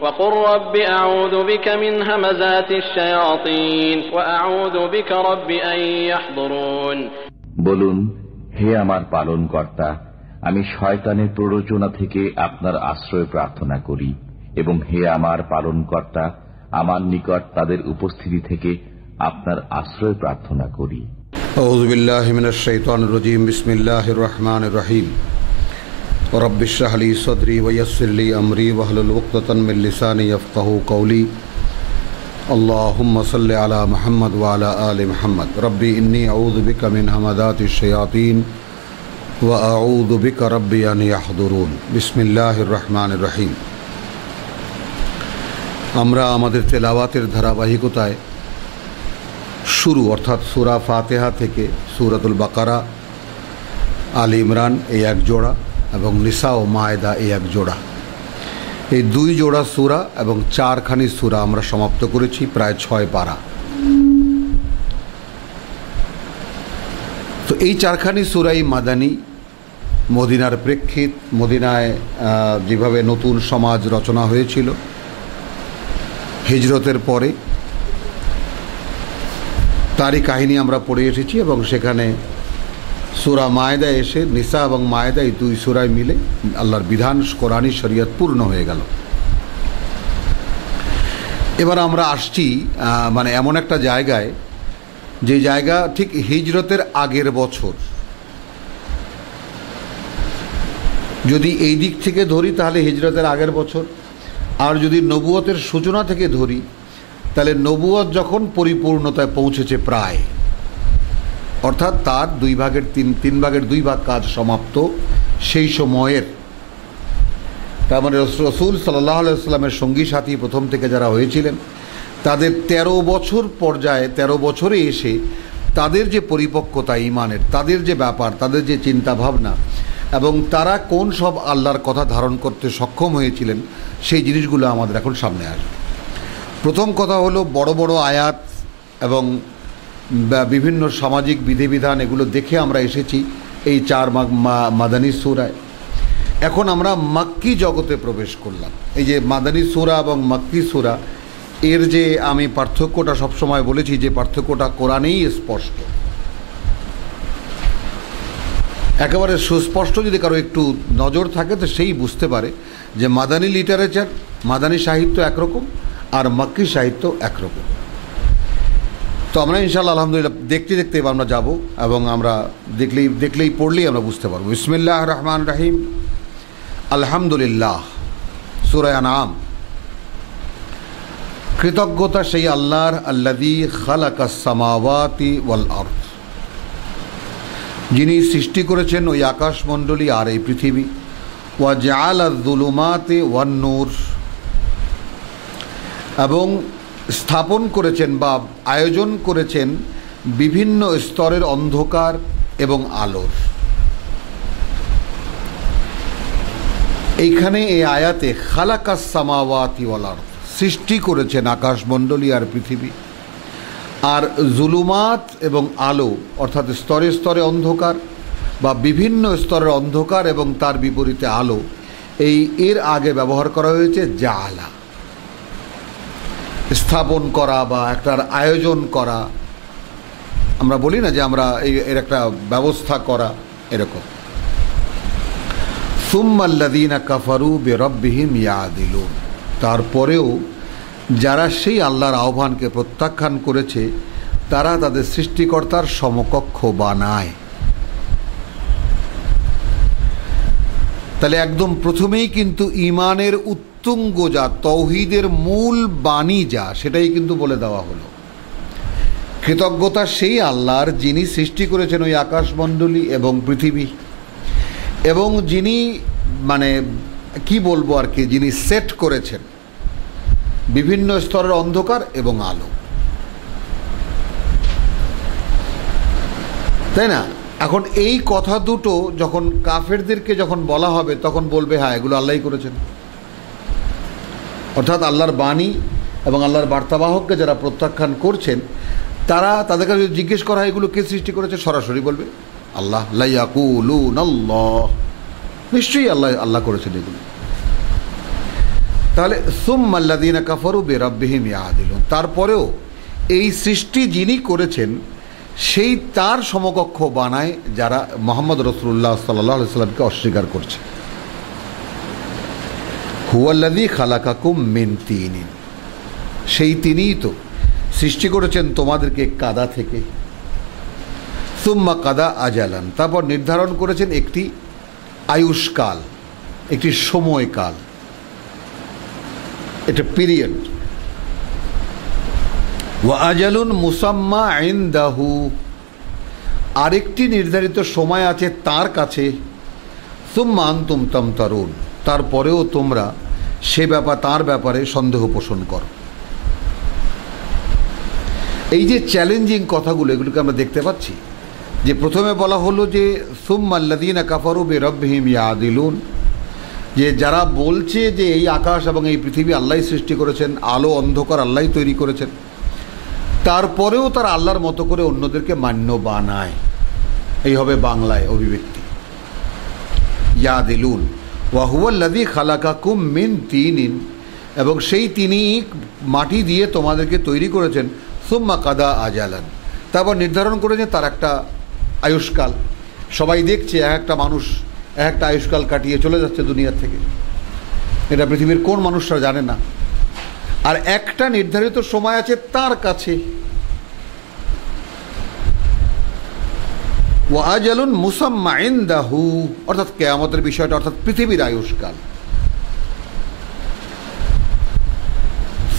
وقل رب أعوذ بك من همزات الشياطين وأعوذ بك رب أن يحضرون। বলুন, হে আমার পালনকর্তা, আমি শয়তানের প্ররোচনা থেকে আপনার আশ্রয় প্রার্থনা করি, এবং হে আমার পালনকর্তা, আমার নিকট তাদের উপস্থিতি থেকে আপনার আশ্রয় প্রার্থনা করি। আউযু বিল্লাহি মিনাশ শাইতানির রাজীম। বিসমিল্লাহির রহমানির রহিম। রব্বি ইশরাহ লি সাদরি ওয়া ইয়াসসির লি আমরি ওয়াহলুল উকদাতাম মিন লিসানি ইয়াফকাহু কওলি। আল্লাহুম্মা সাল্লি আলা মুহাম্মাদ ওয়া আলা আলি মুহাম্মাদ। রব্বি ইন্নী আউযু বিকা মিন হামাযাতিশ শায়াতিন ওয়া আউযু বিকা রব্বি আন ইয়াহদুরুন। বিসমিল্লাহির রহমানির রহিম। আমরা আমাদের তেলাওয়াতের ধারাবাহিকতায় শুরু অর্থাৎ সূরা ফাতিহা থেকে সূরাতুল বাকারা, আল ইমরান এই এক জোড়া এবং নিসা ও মায়েদা এই এক জোড়া, এই দুই জোড়া সূরা এবং চারখানি সূরা আমরা সমাপ্ত করেছি, প্রায় 6 পারা। তো এই চারখানি সূরাই মাদানী, মদিনার প্রেক্ষিত, মদিনায় যেভাবে নতুন সমাজ রচনা হয়েছিল হিজরতের পরে, তারই কাহিনী আমরা পড়ে এসেছি। এবং সেখানে সূরা মায়েদা এসে নিসা এবং মায়েদা এই দুই সূরায় মিলে আল্লাহর বিধান, কোরআনী শরীয়ত পূর্ণ হয়ে গেল। এবার আমরা আসছি মানে এমন একটা জায়গায়, যে জায়গা ঠিক হিজরতের আগের বছর। যদি এই দিক থেকে ধরি তাহলে হিজরতের আগের বছর, আর যদি নবুয়তের সূচনা থেকে ধরি তাহলে নবুয়ত যখন পরিপূর্ণতায় পৌঁছেছে প্রায়, অর্থাৎ তার 2 ভাগের 3 ভাগের 2 ভাগ কাজ সমাপ্ত সেই সময়ের। তার মানে রাসূল সাল্লাল্লাহু আলাইহি ওয়াসাল্লামের সঙ্গী সাথী প্রথম থেকে যারা হয়েছিলেন, তাদের 13 বছর পর্যায়ে, 13 বছরে এসে তাদের যে পরিপক্কতা ঈমানের, তাদের যে ব্যাপার, তাদের যে চিন্তা ভাবনা, এবং তারা কোন সব আল্লাহর কথা ধারণ করতে সক্ষম হয়েছিলেন, সেই জিনিসগুলো আমাদের এখন সামনে আসবে। প্রথম কথা হলো বড় বড় আয়াত এবং বিভিন্ন সামাজিক বিধিবিধান, এগুলো দেখে আমরা এসেছি এই 4 মাদানী সূরায়। এখন আমরা মাক্কি জগতে প্রবেশ করলাম। এই যে মাদানী সূরা এবং মাক্কি সূরা, এর যে আমি পার্থক্যটা সবসময় বলেছি, যে পার্থক্যটা কোরআনেই স্পষ্ট, একেবারে সুস্পষ্ট। যদি কারো একটু নজর থাকে তো সেই বুঝতে পারে যে মাদানী লিটারেচার, মাদানী সাহিত্য একরকম আর মাক্কি সাহিত্য একরকম। তো আমরা ইনশাআল্লাহ আলহামদুলিল্লাহ দেখতে দেখতে এবার আমরা যাব, এবং আমরা দেখলেই পড়লেই আমরা বুঝতে পারবো। বিসমিল্লাহির রহমানির রহিম। আলহামদুলিল্লাহ। সূরা আনআম। কৃতজ্ঞতা সেই আল্লাহর, আল্লাযী খালাকাস সামাওয়াতি ওয়াল আরদ, যিনি সৃষ্টি করেছেন ওই আকাশমণ্ডলী আর এই পৃথিবী। ওয়া জাআলায যুলুমাতি ওয়ান নূর, এবং স্থাপন করেছেন বা আয়োজন করেছেন বিভিন্ন স্তরের অন্ধকার এবং আলোর। এইখানে এই আয়াতে খালাকাস সামাওয়াতি ওয়াল আরদ, সৃষ্টি করেছেন আকাশমণ্ডলী আর পৃথিবী, আর জুলুমাত এবং আলো অর্থাৎ স্তরে স্তরে অন্ধকার বা বিভিন্ন স্তরের অন্ধকার এবং তার বিপরীতে আলো, এর আগে ব্যবহার করা হয়েছে জাআলা, স্থাপন করা বা একটার আয়োজন করা। আমরা বলি না যে আমরা এর একটা ব্যবস্থা করা, এরকম। সুম্মাল্লাযীনা কাফারু বিরাব্বিহিম ইয়াদিলুন, তারপরেও যারা সেই আল্লাহর আহ্বানকে প্রত্যাখ্যান করেছে, তারা তাদের সৃষ্টিকর্তার সমকক্ষ বানায়। তাহলে একদম প্রথমেই কিন্তু ঈমানের উত্তুঙ্গ যা, তাওহীদের মূল বাণী যা, সেটাই কিন্তু বলে দেওয়া হলো। কৃতজ্ঞতা সেই আল্লাহর, যিনি সৃষ্টি করেছেন ওই আকাশমণ্ডলী এবং পৃথিবী, এবং যিনি মানে কি বলবো আর কি, যিনি সেট করেছেন বিভিন্ন স্তরের অন্ধকার এবং আলো, তাই না? এখন এই কথা দুটো যখন কাফেরদেরকে যখন বলা হবে, তখন বলবে হ্যাঁ এগুলো আল্লাহই করেছেন। অর্থাৎ আল্লাহর বাণী এবং আল্লাহর বার্তাবাহককে যারা প্রত্যাখ্যান করছেন, তাদের কাছে যদি জিজ্ঞেস করা হয় এগুলো কে সৃষ্টি করেছে, সরাসরি বলবে আল্লাহ। লা ইয়াকুলুনাল্লাহ, নিশ্চয়ই আল্লাহ করেছেন এগুলো। তাহলে সুম্মাল্লাযীনা কাফারু বিরাব্বিহিম ইয়াদিলুন, তারপরেও এই সৃষ্টি যিনি করেছেন সেই তার সমকক্ষ বানায় যারা মুহাম্মদ রাসূলুল্লাহ সাল্লাল্লাহু আলাইহি সাল্লামকে অস্বীকার করছে। হুয়াল্লাযী খালাকাকুম মিন তিনিন, সেই তিনিই তো সৃষ্টি করেছেন তোমাদেরকে কাদা থেকে। সুম্মা কাদা আজালান, তারপর নির্ধারণ করেছেন একটি আয়ুষ্কাল, একটি সময়কাল, একটা পিরিয়ড। ওয়া আজালুন মুসাম্মা ইনদাহু, আরেকটি নির্ধারিত সময় আছে তার কাছে। সুম্মা আনতুম তামতারুন, তারপরেও তোমরা সে তার ব্যাপারে সন্দেহ পোষণ করো। এই যে চ্যালেঞ্জিং কথাগুলো, এগুলোকে আমরা দেখতে পাচ্ছি যে প্রথমে বলা হলো যে সুম্মাল্লাযীনা কাফারু বিরাব্বিহিম ইয়াদিলুন, যে যারা বলছে যে এই আকাশ এবং এই পৃথিবী আল্লাহই সৃষ্টি করেছেন, আলো অন্ধকার আল্লাহই তৈরি করেছেন, তারপরেও তারা আল্লাহর মতো করে অন্যদেরকে মান্য বানায়। এই হবে বাংলায় অভিব্যক্তি। ইয়াদিলুন ওয়া হুয়াল্লাযী খালাকাকুম মিন তিনিন, এবং সেই তিনি মাটি দিয়ে তোমাদেরকে তৈরি করেছেন। সুম্মা কাদা আজালান, তারপর নির্ধারণ করেছেন তার একটা আয়ুষ্কাল। সবাই দেখছে একটা মানুষ একটা আয়ুষ্কাল কাটিয়ে চলে যাচ্ছে দুনিয়া থেকে, এটা পৃথিবীর কোন মানুষরা জানে না। আর একটা নির্ধারিত সময় আছে তার কাছে। ওয়া আজালুন মুসাম্মা ইনদাহু, অর্থাৎ কিয়ামতের বিষয়টা, অর্থাৎ পৃথিবীর আয়ুষ্কাল।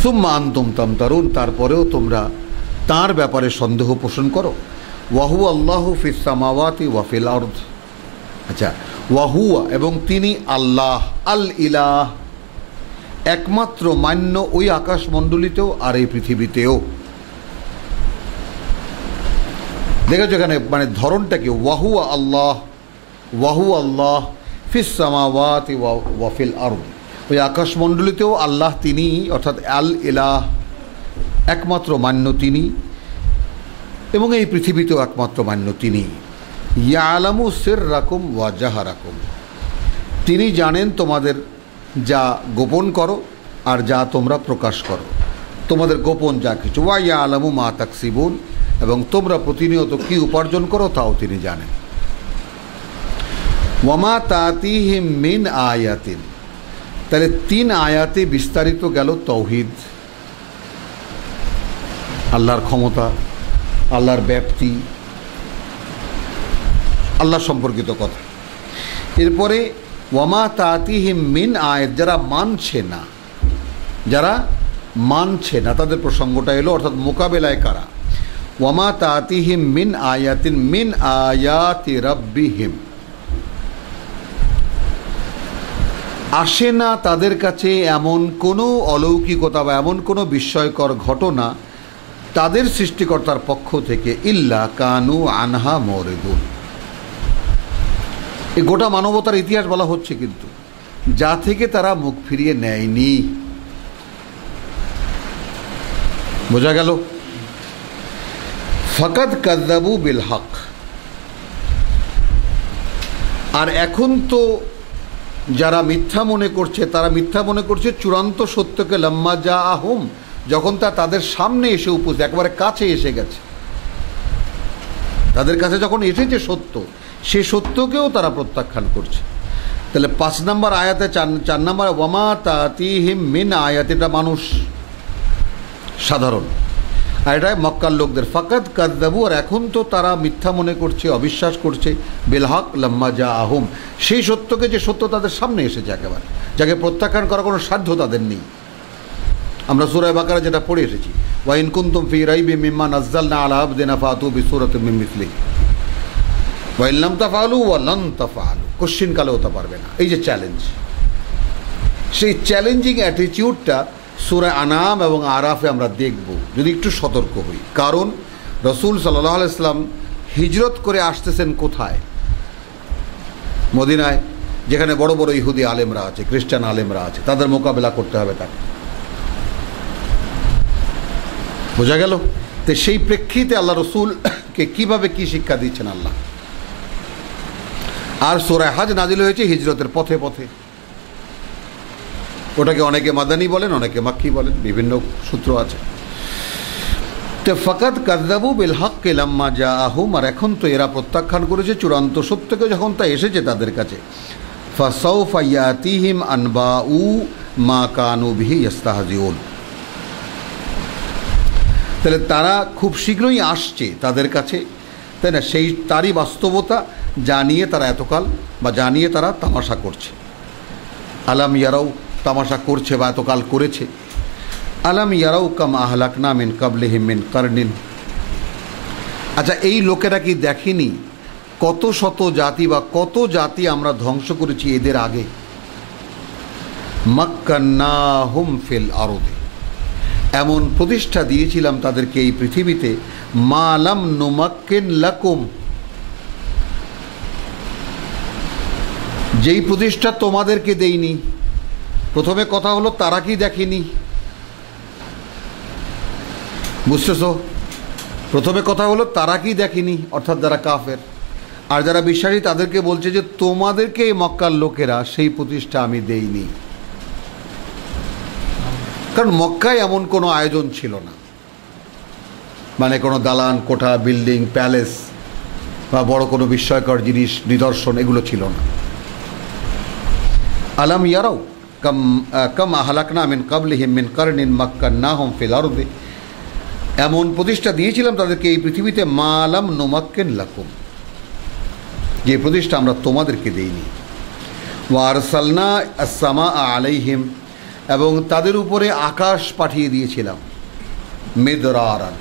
সুম্মা আনতুম তামতারুন, তারপরেও তোমরা তার ব্যাপারে সন্দেহ পোষণ করো। ওয়াহুয়া আল্লাহু ফিস সামাওয়াতি ওয়া ফিল আরদ, আচ্ছা ওয়াহুয়া, এবং তিনি আল্লাহ, আল ইলাহ, একমাত্র মান্য ওই আকাশমণ্ডলীতেও আর এই পৃথিবীতেও। দেখেছো এখানে মানে ধরনটা কি, ওয়াহুয়া আল্লাহ, ওয়াহুয়া আল্লাহ ফিস সামাওয়াতি ওয়া ফিল আরদ, ওই আকাশমণ্ডলীতেও আল্লাহ তিনি, অর্থাৎ আল ইলাহ, একমাত্র মান্য তিনি, এবং এই পৃথিবীতেও একমাত্র মান্য তিনি। ইয়ালামু সিররাকুম ওয়া জাহারাকুম, তিনি জানেন তোমাদের যা গোপন করো আর যা তোমরা প্রকাশ করো, তোমাদের গোপন যা কিছু। ওয়া ইয়ালামু মা তাকসিবুন, এবং তোমরা প্রতিনিয়ত কি উপার্জন করো তাও তিনি জানেন। ওয়ামা তাতিহিম মিন আয়াতিন, তাহলে 3 আয়াতে বিস্তারিত গেল তৌহিদ, আল্লাহর ক্ষমতা, আল্লাহর ব্যাপ্তি, আল্লাহ সম্পর্কিত কথা। এরপরে ওয়ামা তাতিহিম মিন আয়াত, যারা মানছে না তাদের প্রসঙ্গটা এলো, অর্থাৎ মোকাবেলায় কারা। ওয়ামা তাতিহিম মিন আয়াতিন মিন আয়াতি রাব্বিহিম, আসে না তাদের কাছে এমন কোনো অলৌকিকতা বা এমন কোনো বিস্ময়কর ঘটনা তাদের সৃষ্টিকর্তার পক্ষ থেকে, ইল্লা কানু আনহা মুরিদুন। এই গোটা মানবতার ইতিহাস বলা হচ্ছে, কিন্তু যা থেকে তারা মুখ ফিরিয়ে নেয়নি। বোঝা গেল? ফাকাদ কাযযাবু বিল হক, আর এখন তো যারা মিথ্যা মনে করছে তারা মিথ্যা মনে করছে চূড়ান্ত সত্যকে, লাম্মা জাআহুম, যখন তা তাদের সামনে এসে উপস্থিত, একেবারে কাছে এসে গেছে, তাদের কাছে যখন এসেছে সত্য, সে সত্যকেও তারা প্রত্যাখ্যান করছে। তাহলে 5 নম্বর আয়াতে 4 নম্বর ওয়ামা তাতিহিম মিন আয়াত, এটা মানুষ সাধারণ, আর এটা মক্কার লোকদের। ফাকাদ কাযযাবু, আর এখন তো তারা মিথ্যা মনে করছে, অবিশ্বাস করছে, বিল হক লাম্মা জাআহুম, সেই সত্যকে যে সত্য তাদের সামনে এসেছে একেবারে, যাকে প্রত্যাখ্যান করার কোনো সাধ্য তাদের নেই। আমরা সূরা বাকারা যেটা পড়ে এসেছি, ওয়া ইন কুনতুম ফি রাইবিম মিম্মা নাযালনা আলা আবদিনা ফাতু বিসূরাতিন মিন মিসলিহি ওয়া ইন লাম তাফআলু ওয়া লান তাফআলু, কোশ্চিন কালেও তা পারবে না। এই যে চ্যালেঞ্জ, সেই চ্যালেঞ্জিং অ্যাটিটিউডটা সূরা আনাম এবং আরাফে আমরা দেখব যদি একটু সতর্ক হই। কারণ রাসূল সাল্লাল্লাহু আলাইহি ওয়াসাল্লাম হিজরত করে আসতেছেন কোথায়? মদিনায়, যেখানে বড় বড় ইহুদি আলেমরা আছে, খ্রিস্টান আলেমরা আছে, তাদের মোকাবেলা করতে হবে তাকে। বোঝা গেল? তো সেই প্রেক্ষিতে আল্লাহ রসুলকে কিভাবে কি শিক্ষা দিচ্ছেন আল্লাহ। আর সূরা হজ নাজিল হয়েছে হিজরতের পথে পথে। ওটাকে অনেকে মাদানী বলেন, অনেকে মাক্কি বলেন, বিভিন্ন সূত্র আছে। তো ফাকাদ কাযযাবু বিল হাক্কি লাম্মা জাআহুম, আর এখন তো এরা প্রত্যাখ্যান করেছে চূড়ান্ত সত্যকে যখন তা এসেছে তাদের কাছে। ফাসাউফা ইয়াতিহিম আনবাউ মা কানু বিহি ইস্তাহজিউন, তাহলে তারা খুব শীঘ্রই আসছে তাদের কাছে, তাই না, সেই তারই বাস্তবতা জানিয়ে তারা এতকাল বা জানিয়ে তারা তামাশা করছে। আলাম ইয়ারাও, তামাশা করছে বা এতকাল করেছে। আলাম ইয়ারাও কাম আহলাকনা মিন কাবলিহিম মিন কারনিন, আচ্ছা এই লোকেরা কি দেখেনি কত শত জাতি বা কত জাতি আমরা ধ্বংস করেছি এদের আগে। মাক্কান্নাহুম ফিল আরদি, এমন প্রতিষ্ঠা দিয়েছিলাম তাদেরকে এই পৃথিবীতে, মা লাম নুমাক্কিন লাকুম, যেই প্রতিষ্ঠা তোমাদেরকে দেইনি। প্রথমে কথা হলো তারা কি দেখেনি, বুঝতেছো? প্রথমে কথা হলো তারা কি দেখেনি, অর্থাৎ যারা কাফের। আর যারা বিশ্বাসী তাদেরকে বলছে যে তোমাদেরকে এই মক্কার লোকেরা সেই প্রতিষ্ঠা আমি দেইনি। কারণ মক্কায় এমন কোনো আয়োজন ছিল না, মানে কোনো দালান কোঠা, বিল্ডিং, প্যালেস বা বড় কোনো বিস্ময়কর জিনিস, নিদর্শন, এগুলো ছিল না। আলাম ইয়ারাও কাম আহলাকনা মিন কাবলিহিম মিন কারনিন মাক্কান্নাহুম ফিল আরদি, এমন প্রতিষ্ঠা দিয়েছিলাম তাদেরকে এই পৃথিবীতে, মা লাম নুমাক্কিন লাকুম, যে প্রতিষ্ঠা আমরা তোমাদেরকে দেইনি। ওয়া আরসালনা আস-সামা আলাইহিম, এবং তাদের উপরে আকাশ পাঠিয়ে দিয়েছিলাম, মিদরারান,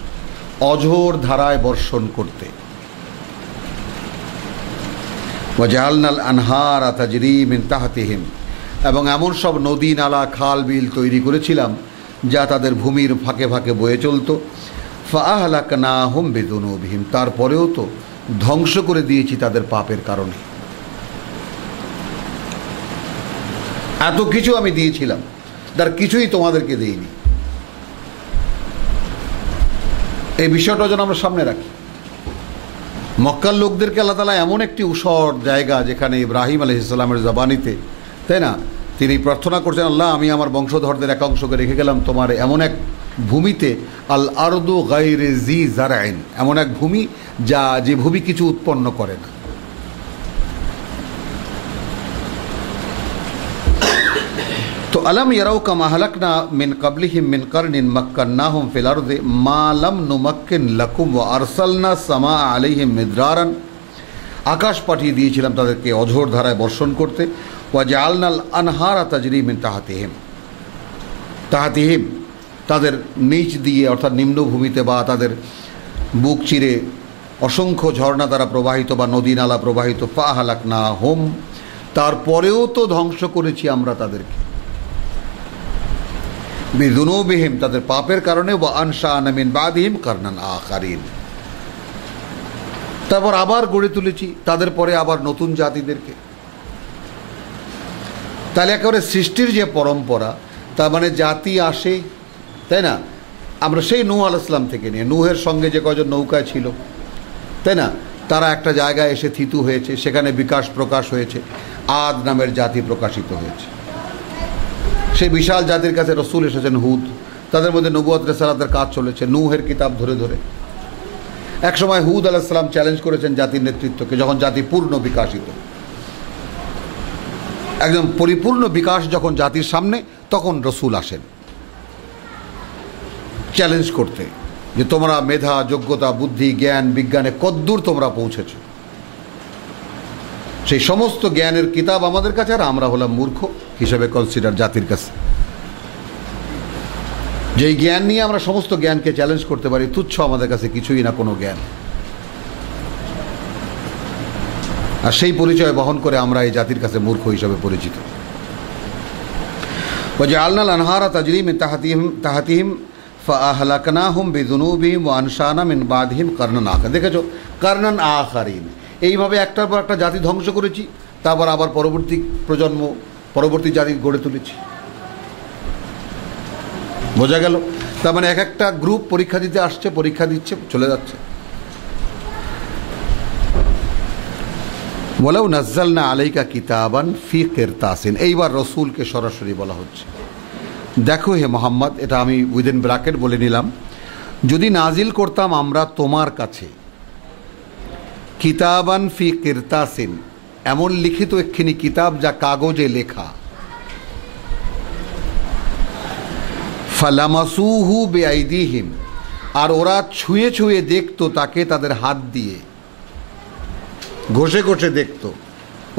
অঝোর ধারায় বর্ষণ করতে। ওয়া জাআলনাল আনহারা তাজরি মিন তাহতিহিম, এবং এমন সব নদী নালা খাল বিল তৈরি করেছিলাম যা তাদের ভূমির ফাঁকে ফাঁকে বয়ে চলত। ফাআহলাকনাহুম বিযুনুবিহিম, তারপরেও তো ধ্বংস করে দিয়েছি তাদের পাপের কারণে। এত কিছু আমি দিয়েছিলাম, তার কিছুই তোমাদেরকে দেইনি। এই বিষয়টা যেন আমরা সামনে রাখি। মক্কার লোকদেরকে আল্লাহ তাআলা এমন একটি উষর জায়গা, যেখানে ইব্রাহিম আলাইহিস সালামের জবানিতে, তাই না, তিনি প্রার্থনা করছেন, আল্লাহ আমি আমার বংশধরদের এক অংশকে রেখে গেলাম তোমার এমন এক ভূমিতে, আল আরদু গায়রে জি জারআইন, এমন এক ভূমি যে ভূমি কিছু উৎপন্ন করে না। তো আলাম ইয়ারাও কাম আহলাকনা মিন কাবলিহিম মিন কারনিন মাক্কান্নাহুম ফিল আরদি মা লাম নুমাক্কিন লাকুম ওয়া আরসালনা সামা আলাইহিম মিদরারান, আকাশ পাঠিয়ে দিয়েছিলাম তাদেরকে অঝোর ধারায় বর্ষণ করতে। ওয়া জাআলনাল আনহারা তাজরি মিন তাহতিহিম, তাদের নিচ দিয়ে অর্থাৎ নিম্নভূমিতে বা তাদের বুক চিরে অসংখ্য ঝর্ণা দ্বারা প্রবাহিত বা নদী নালা প্রবাহিত। ফাআহলাকনাহুম, তারপরেও তো ধ্বংস করেছি আমরা তাদেরকে, বিযুনুবিহিম, তাদের পাপের কারণে। ওয়া আনশা'না মিন বাদিহিম কারনান আখারিন, তারপর আবার গড়ে তুলেছি তাদের পরে আবার নতুন জাতিদেরকে। তাহলে একেবারে সৃষ্টির যে পরম্পরা, তার মানে জাতি আসে, তাই না, আমরা সেই নূহ আলাইহিস সালাম থেকে নিয়ে, নূহের সঙ্গে যে কজন নৌকায় ছিল, তাই না, তারা একটা জায়গায় এসে থিতু হয়েছে, সেখানে বিকাশ প্রকাশ হয়েছে, আদ নামের জাতি প্রকাশিত হয়েছে। সেই বিশাল জাতির কাছে রসুল এসেছেন হুদ, তাদের মধ্যে নবুয়ত রিসালাতের কাজ চলেছে নূহের কিতাব ধরে ধরে। একসময় হুদ আলাইহিস সালাম চ্যালেঞ্জ করেছেন জাতির নেতৃত্বকে, যখন জাতি পূর্ণ বিকাশিত, একদম পরিপূর্ণ বিকাশ যখন জাতির সামনে, তখন রসুল আসেন চ্যালেঞ্জ করতে, যে তোমরা মেধা, যোগ্যতা, বুদ্ধি, জ্ঞান, বিজ্ঞানে কদ্দূর তোমরা পৌঁছেছ। সেই সমস্ত জ্ঞানের কিতাব আমাদের কাছে, আর আমরা হলাম মূর্খ হিসেবে কনসিডার জাতির কাছে। যেই জ্ঞান নিয়ে আমরা সমস্ত জ্ঞানকে চ্যালেঞ্জ করতে পারি, তুচ্ছ আমাদের কাছে কিছুই না, কোনো জ্ঞান। আর সেই পরিচয় বহন করে আমরা এই জাতির কাছে মূর্খ হিসেবে পরিচিত। ওয়াজআলনাল আনহারা তাজরি মিন তাহতিহিম ফাআহলাকনাহুম বিযুনুবিহিম ওয়া আনশা'না মিন বাদিহিম কারনান আখার। দেখেছো, কারনান আখারিন, এইভাবে একটার পর একটা জাতি ধ্বংস করেছি, তারপর আবার পরবর্তী প্রজন্ম, পরবর্তী জাতি গড়ে তুলেছি। বোঝা গেল? তার মানে এক একটা গ্রুপ পরীক্ষা দিতে আসছে, পরীক্ষা দিচ্ছে, চলে যাচ্ছে। ওয়ালাউ নাজ্জালনা আলাইকা কিতাবান ফি কিরতাসিন, এইবার রসুলকে সরাসরি বলা হচ্ছে। দেখো হে মোহাম্মদ, এটা আমি উইদিন ব্র্যাকেট বলে নিলাম, যদি নাজিল করতাম আমরা তোমার কাছে কিতাবান ফি কিরতাসিন, এমন লিখিত একখানি কিতাব যা কাগজে লেখা, ফালামাসুহু বিআইদিহিম, আর ওরা ছুঁয়ে ছুঁয়ে দেখতো তাকে তাদের হাত দিয়ে, ঘষে ঘষে দেখতো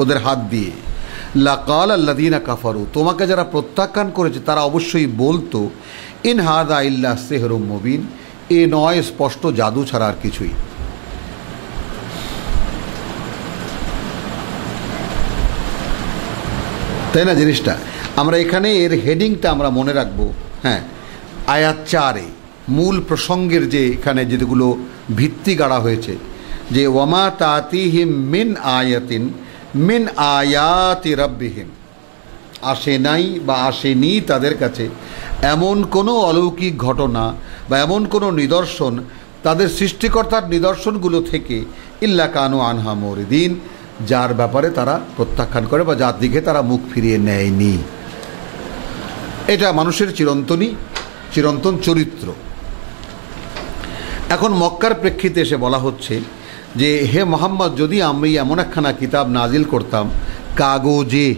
ওদের হাত দিয়ে, লাকাল আল্লাযীনা কাফারু, তোমাকে যারা প্রত্যাখ্যান করেছে তারা অবশ্যই বলতো ইন হাযা ইল্লা সিহরুম মুবিন, এ নয় স্পষ্ট জাদু ছাড়া আর কিছুই। তাই না জিনিসটা? আমরা এখানে এর হেডিংটা আমরা মনে রাখবো। হ্যাঁ, আয়াত 4-এ মূল প্রসঙ্গের যে এখানে যেগুলো ভিত্তি গাড়া হয়েছে, যে ওয়ামা তাতিহিম মিন আয়াতিন মিন আয়াতি রাব্বিহিম, আসে নাই বা আসেনি তাদের কাছে এমন কোনো অলৌকিক ঘটনা বা এমন কোনো নিদর্শন তাদের সৃষ্টিকর্তার নিদর্শনগুলো থেকে, ইল্লা কানু আনহা মুরিদিন, যার ব্যাপারে তারা প্রত্যাখ্যান করে বা যার দিকে তারা মুখ ফিরিয়ে নেয়নি। এটা মানুষের চিরন্তন চরিত্র। এখন মক্কার প্রেক্ষিতে এসে বলা হচ্ছে যে হে মোহাম্মদ, যদি আমি এমন একখানা কিতাব নাজিল করতাম কাগজে,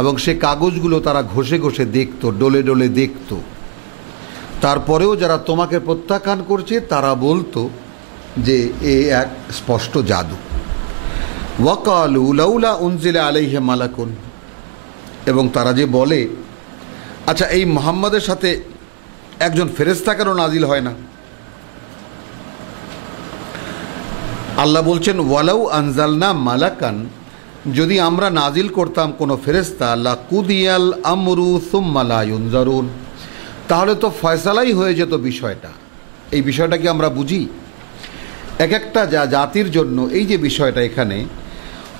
এবং সে কাগজগুলো তারা ঘষে ঘষে দেখতো, ডলে ডলে দেখতো, তারপরেও যারা তোমাকে প্রত্যাখ্যান করছে তারা বলতো যে এ এক স্পষ্ট জাদু। ওয়াকালু লাউলা উনজিলা আলাইহি মালাকুন, এবং তারা যে বলে আচ্ছা এই মুহাম্মাদের সাথে একজন ফেরেশতা কেন নাজিল হয় না? আল্লাহ বলছেন ওয়ালাউ আনজালনা মালাকান, যদি আমরা নাজিল করতাম কোনো ফেরেশতা, লাকুদিয়াল আমরু সুম্মা লা ইউনজারুন, তাহলে তো ফয়সালাই হয়ে যেত বিষয়টা। এই বিষয়টা কি আমরা বুঝি? এক একটা জাতির জন্য এই যে বিষয়টা এখানে,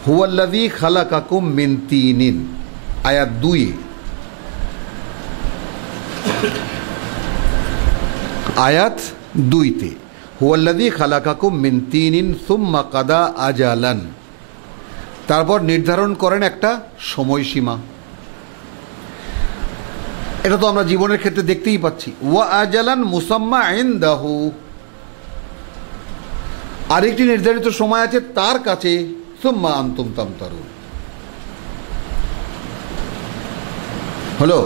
হুয়াল্লাযী খালাকাকুম মিন তিনিন, আয়াত 2, আয়াত 2-তে হুয়াল্লাযী খালাকাকুম মিন তিনিন সুম্মা কাদা আজালান, তারপর নির্ধারণ করেন একটা সময়সীমা। এটা তো আমরা জীবনের ক্ষেত্রে দেখতেই পাচ্ছি। ওয়া আজালান মুসাম্মা ইনদাহু, আরেকটি নির্ধারিত সময় আছে তার কাছে, সুম্মা আনতুম তামতারুন। হলো,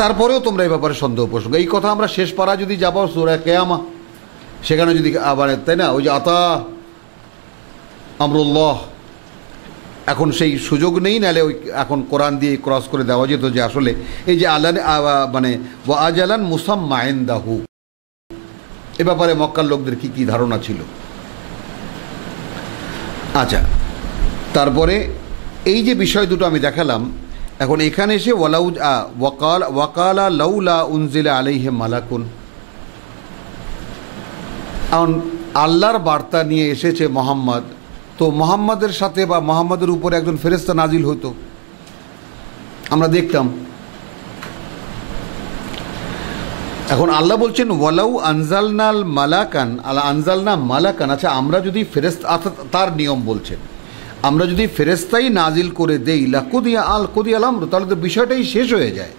তারপরেও তোমরা এই ব্যাপারে সন্দেহ পোষণ। এই কথা আমরা শেষ পারা যদি যাবো সূরা কিয়ামা, সেখানে যদি আবার, তাই না, ওই যে আতা আমরুল্লাহ, এখন সেই সুযোগ নেই, নাহলে ওই এখন কোরআন দিয়ে ক্রস করে দেওয়া যেত যে আসলে এই যে আল্লাহ মানে ওয়া আজালান মুসাম্মা ইনদাহু, এ ব্যাপারে মক্কার লোকদের কি কি ধারণা ছিল। আচ্ছা, তারপরে এই যে বিষয় দুটো আমি দেখালাম, এখন এখানে এসে ওয়াকালা লাউলা উনজিলা আলাইহি মালাকুন, এখন আল্লাহর বার্তা নিয়ে এসেছে মোহাম্মদ, তো মোহাম্মদের সাথে বা মোহাম্মদের উপরে একজন ফেরেশতা নাজিল হতো, আমরা দেখতাম। এখন আল্লাহ বলছেন ওয়ালাউ আনজালনাল মালাকান, আল্লাহ আনজালনা মালাকান, আচ্ছা আমরা যদি ফেরেশতা, অর্থাৎ তার নিয়ম বলছেন, আমরা যদি ফেরেশতাই নাজিল করে দেই লাকুদিয়া আল কুদিয়াল আমরু, তাহলে তো বিষয়টাই শেষ হয়ে যায়।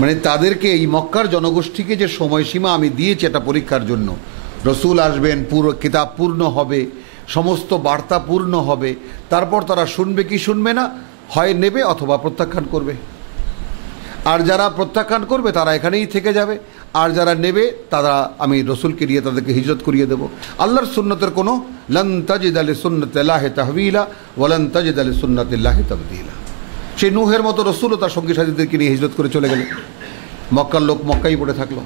মানে তাদেরকে, এই মক্কার জনগোষ্ঠীকে যে সময়সীমা আমি দিয়েছি এটা পরীক্ষার জন্য, রসুল আসবেন, পুরো কিতাব পূর্ণ হবে, সমস্ত বার্তা পূর্ণ হবে, তারপর তারা শুনবে কি শুনবে না, হয় নেবে অথবা প্রত্যাখ্যান করবে। আর যারা প্রত্যাখ্যান করবে তারা এখানেই থেকে যাবে, আর যারা নেবে তারা আমি রসুলকে নিয়ে তাদেরকে হিজরত করিয়ে দেবো। আল্লাহর সুন্নতের কোনো লান তাজিদ আলি সুন্নতিল্লাহি তাহবিলা ওয়ালান তাজিদ আলি সুন্নতিল্লাহি তাবদীলা। সেই নূহের মতো রসুলও তার সঙ্গী সাথীদেরকে নিয়ে হিজরত করে চলে গেলেন, মক্কার লোক মক্কাই পড়ে থাকলো।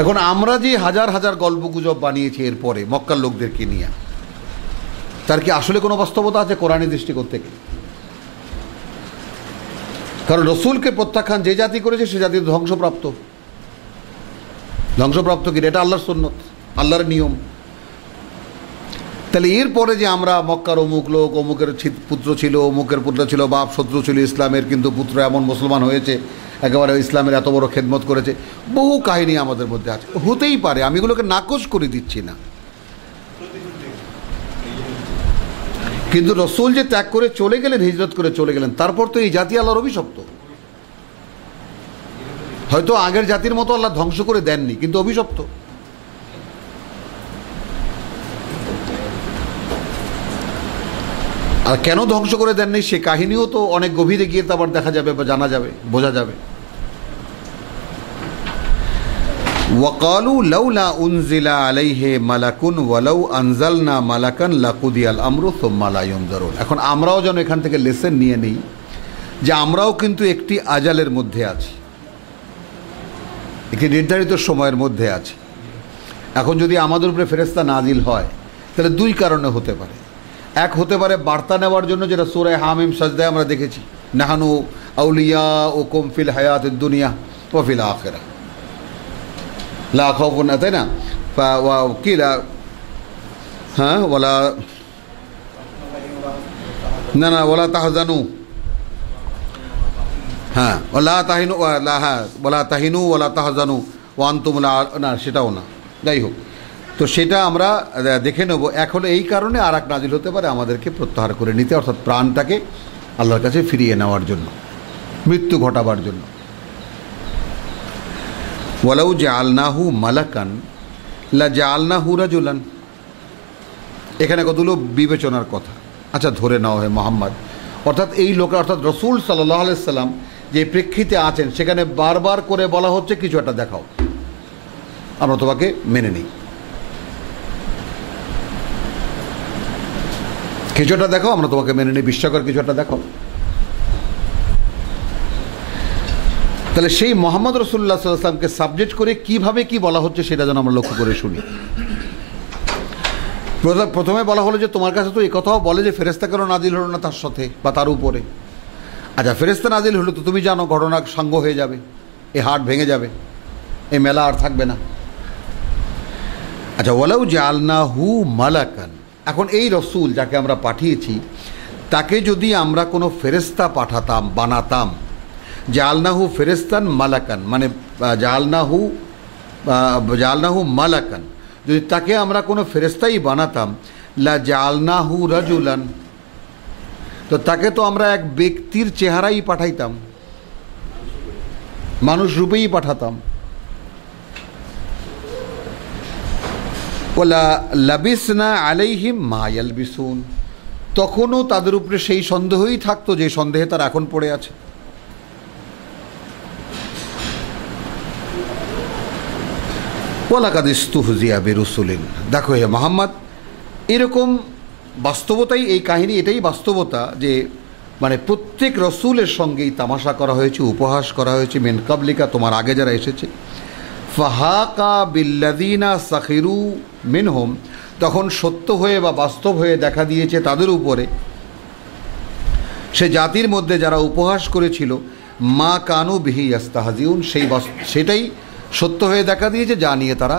এখন আমরা যে হাজার হাজার গল্পগুজব বানিয়েছি এরপরে মক্কার লোকদেরকে নিয়ে, তার কি আসলে কোনো বাস্তবতা আছে কোরআনী দৃষ্টিকোণ থেকে? কারণ রসুলকে প্রত্যাখ্যান যে জাতি করেছে সে জাতি ধ্বংসপ্রাপ্ত কি? এটা আল্লাহর সুন্নত, আল্লাহর নিয়ম। তাহলে এরপরে যে আমরা মক্কার অমুক লোক, অমুকের পুত্র ছিল, অমুকের পুত্র ছিল, বাপ শত্রু ছিল ইসলামের, কিন্তু পুত্র এমন মুসলমান হয়েছে, একেবারে ইসলামের এত বড় খেদমত করেছে, বহু কাহিনী আমাদের মধ্যে আছে। হতেই পারে, আমি এগুলোকে নাকচ করে দিচ্ছি না, কিন্তু রসুল যে ত্যাগ করে চলে গেলেন, হিজরত করে চলে গেলেন, তারপর তো এই জাতি আল্লাহর অভিশপ্ত। হয়তো আগের জাতির মতো আল্লাহ ধ্বংস করে দেননি, কিন্তু অভিশপ্ত। আর কেন ধ্বংস করে দেননি সে কাহিনীও তো অনেক গভীরে গিয়ে তো আবার দেখা যাবে বা জানা যাবে, বোঝা যাবে। ওয়াকালু লাউলা উনজিলা আলাইহি মালাকুন ওয়ালাউ আনজালনা মালাকান লাকুদিয়াল আমরু সুম্মা লা ইউনজারুন। এখন আমরাও যেন এখান থেকে লেসন নিয়ে নেই যে আমরাও কিন্তু একটি আজালের মধ্যে আছি, একটি নির্ধারিত সময়ের মধ্যে আছি। এখন যদি আমাদের উপরে ফেরেশতা নাজিল হয় তাহলে দুই কারণে হতে পারে। এক হতে পারে বার্তা নেওয়ার জন্য, যেটা সূরা হামিম সাজদায় আমরা দেখেছি, নাহানু আউলিয়া ও কুম ফিল হায়াতিদ দুনিয়া ওয়া ফিল আখিরাহ লা খাউফুন, তাই না? কিলা হ্যাঁ ওয়ালা না না ওয়ালা তাহজানু, হ্যাঁ ওয়ালা তাহিনু, ওয়ালা তাহিনু ওয়ালা তাহজানু ওয়া আনতুম লা, না সেটাও না। যাই হোক, তো সেটা আমরা দেখে নেব। এখন এই কারণে আর এক নাজিল হতে পারে আমাদেরকে প্রত্যাহার করে নিতে, অর্থাৎ প্রাণটাকে আল্লাহর কাছে ফিরিয়ে নেওয়ার জন্য, মৃত্যু ঘটাবার জন্য। ওয়ালাউ জাআলনাহু মালাকান লা জাআলনাহু রাজুলান, এখানে কতগুলো বিবেচনার কথা। আচ্ছা, ধরে নেওয়া হয় মোহাম্মদ, অর্থাৎ এই লোকের, অর্থাৎ রসুল সাল্লাল্লাহু আলাইহি সাল্লাম যে প্রেক্ষিতে আছেন সেখানে বারবার করে বলা হচ্ছে কিছু একটা দেখাও, আমরা তোমাকে মেনে নিই, কিছু একটা দেখাও, আমরা তোমাকে মেনে নিই, বিস্ময়কর কিছু একটা দেখাও। তাহলে সেই মোহাম্মদ রসুল্লাহ সাল্লাল্লাহু আলাইহি ওয়াসাল্লামকে সাবজেক্ট করে কিভাবে কি বলা হচ্ছে সেটা যেন আমরা লক্ষ্য করে শুনি। প্রথমে বলা হলো যে তোমার কাছে তো এই কথাও বলে যে ফেরেশতা কেন নাজিল হলো না তার সাথে বা তার উপরে। আচ্ছা, ফেরেশতা নাজিল হলো তো তুমি জানো ঘটনা সাঙ্গ হয়ে যাবে, এই হাট ভেঙে যাবে, এই মেলা আর থাকবে না। আচ্ছা, ওয়ালাউ জাআলনাহু মালাকান, এখন এই রসুল যাকে আমরা পাঠিয়েছি তাকে যদি আমরা কোনো ফেরেশতা পাঠাতাম, বানাতাম, জাআলনাহু ফেরেশতান মালাকান, মানে জাআলনাহু মালাকান, যদি তাকে আমরা কোনো ফেরেশতাই বানাতাম, লা জাআলনাহু রাজুলান, তো তাকে তো আমরা এক ব্যক্তির চেহারাই পাঠাইতাম, মানুষ রূপেই পাঠাতাম। ওয়ালা লাবিসনা আলাইহিম মা ইয়ালবিসুন, তখনও তাদের উপরে সেই সন্দেহই থাকতো যে সন্দেহে তারা এখন পড়ে আছে। ওয়ালাকাদ ইস্তুহজিয়া বিরুসুলিন, দেখো হে মুহাম্মদ, এরকম বাস্তবতাই এই কাহিনী, এটাই বাস্তবতা যে মানে প্রত্যেক রসুলের সঙ্গেই তামাশা করা হয়েছে, উপহাস করা হয়েছে, মিন কাবলিকা, তোমার আগে যারা এসেছে। ফাহাকা বিল্লাযিনা সাখিরু মিনহুম, তখন সত্য হয়ে বা বাস্তব হয়ে দেখা দিয়েছে তাদের উপরে, সে জাতির মধ্যে যারা উপহাস করেছিল, মা কানু বিহি ইয়াস্তাহজিউন, সেটাই সত্য হয়ে দেখা দিয়েছে যা নিয়ে তারা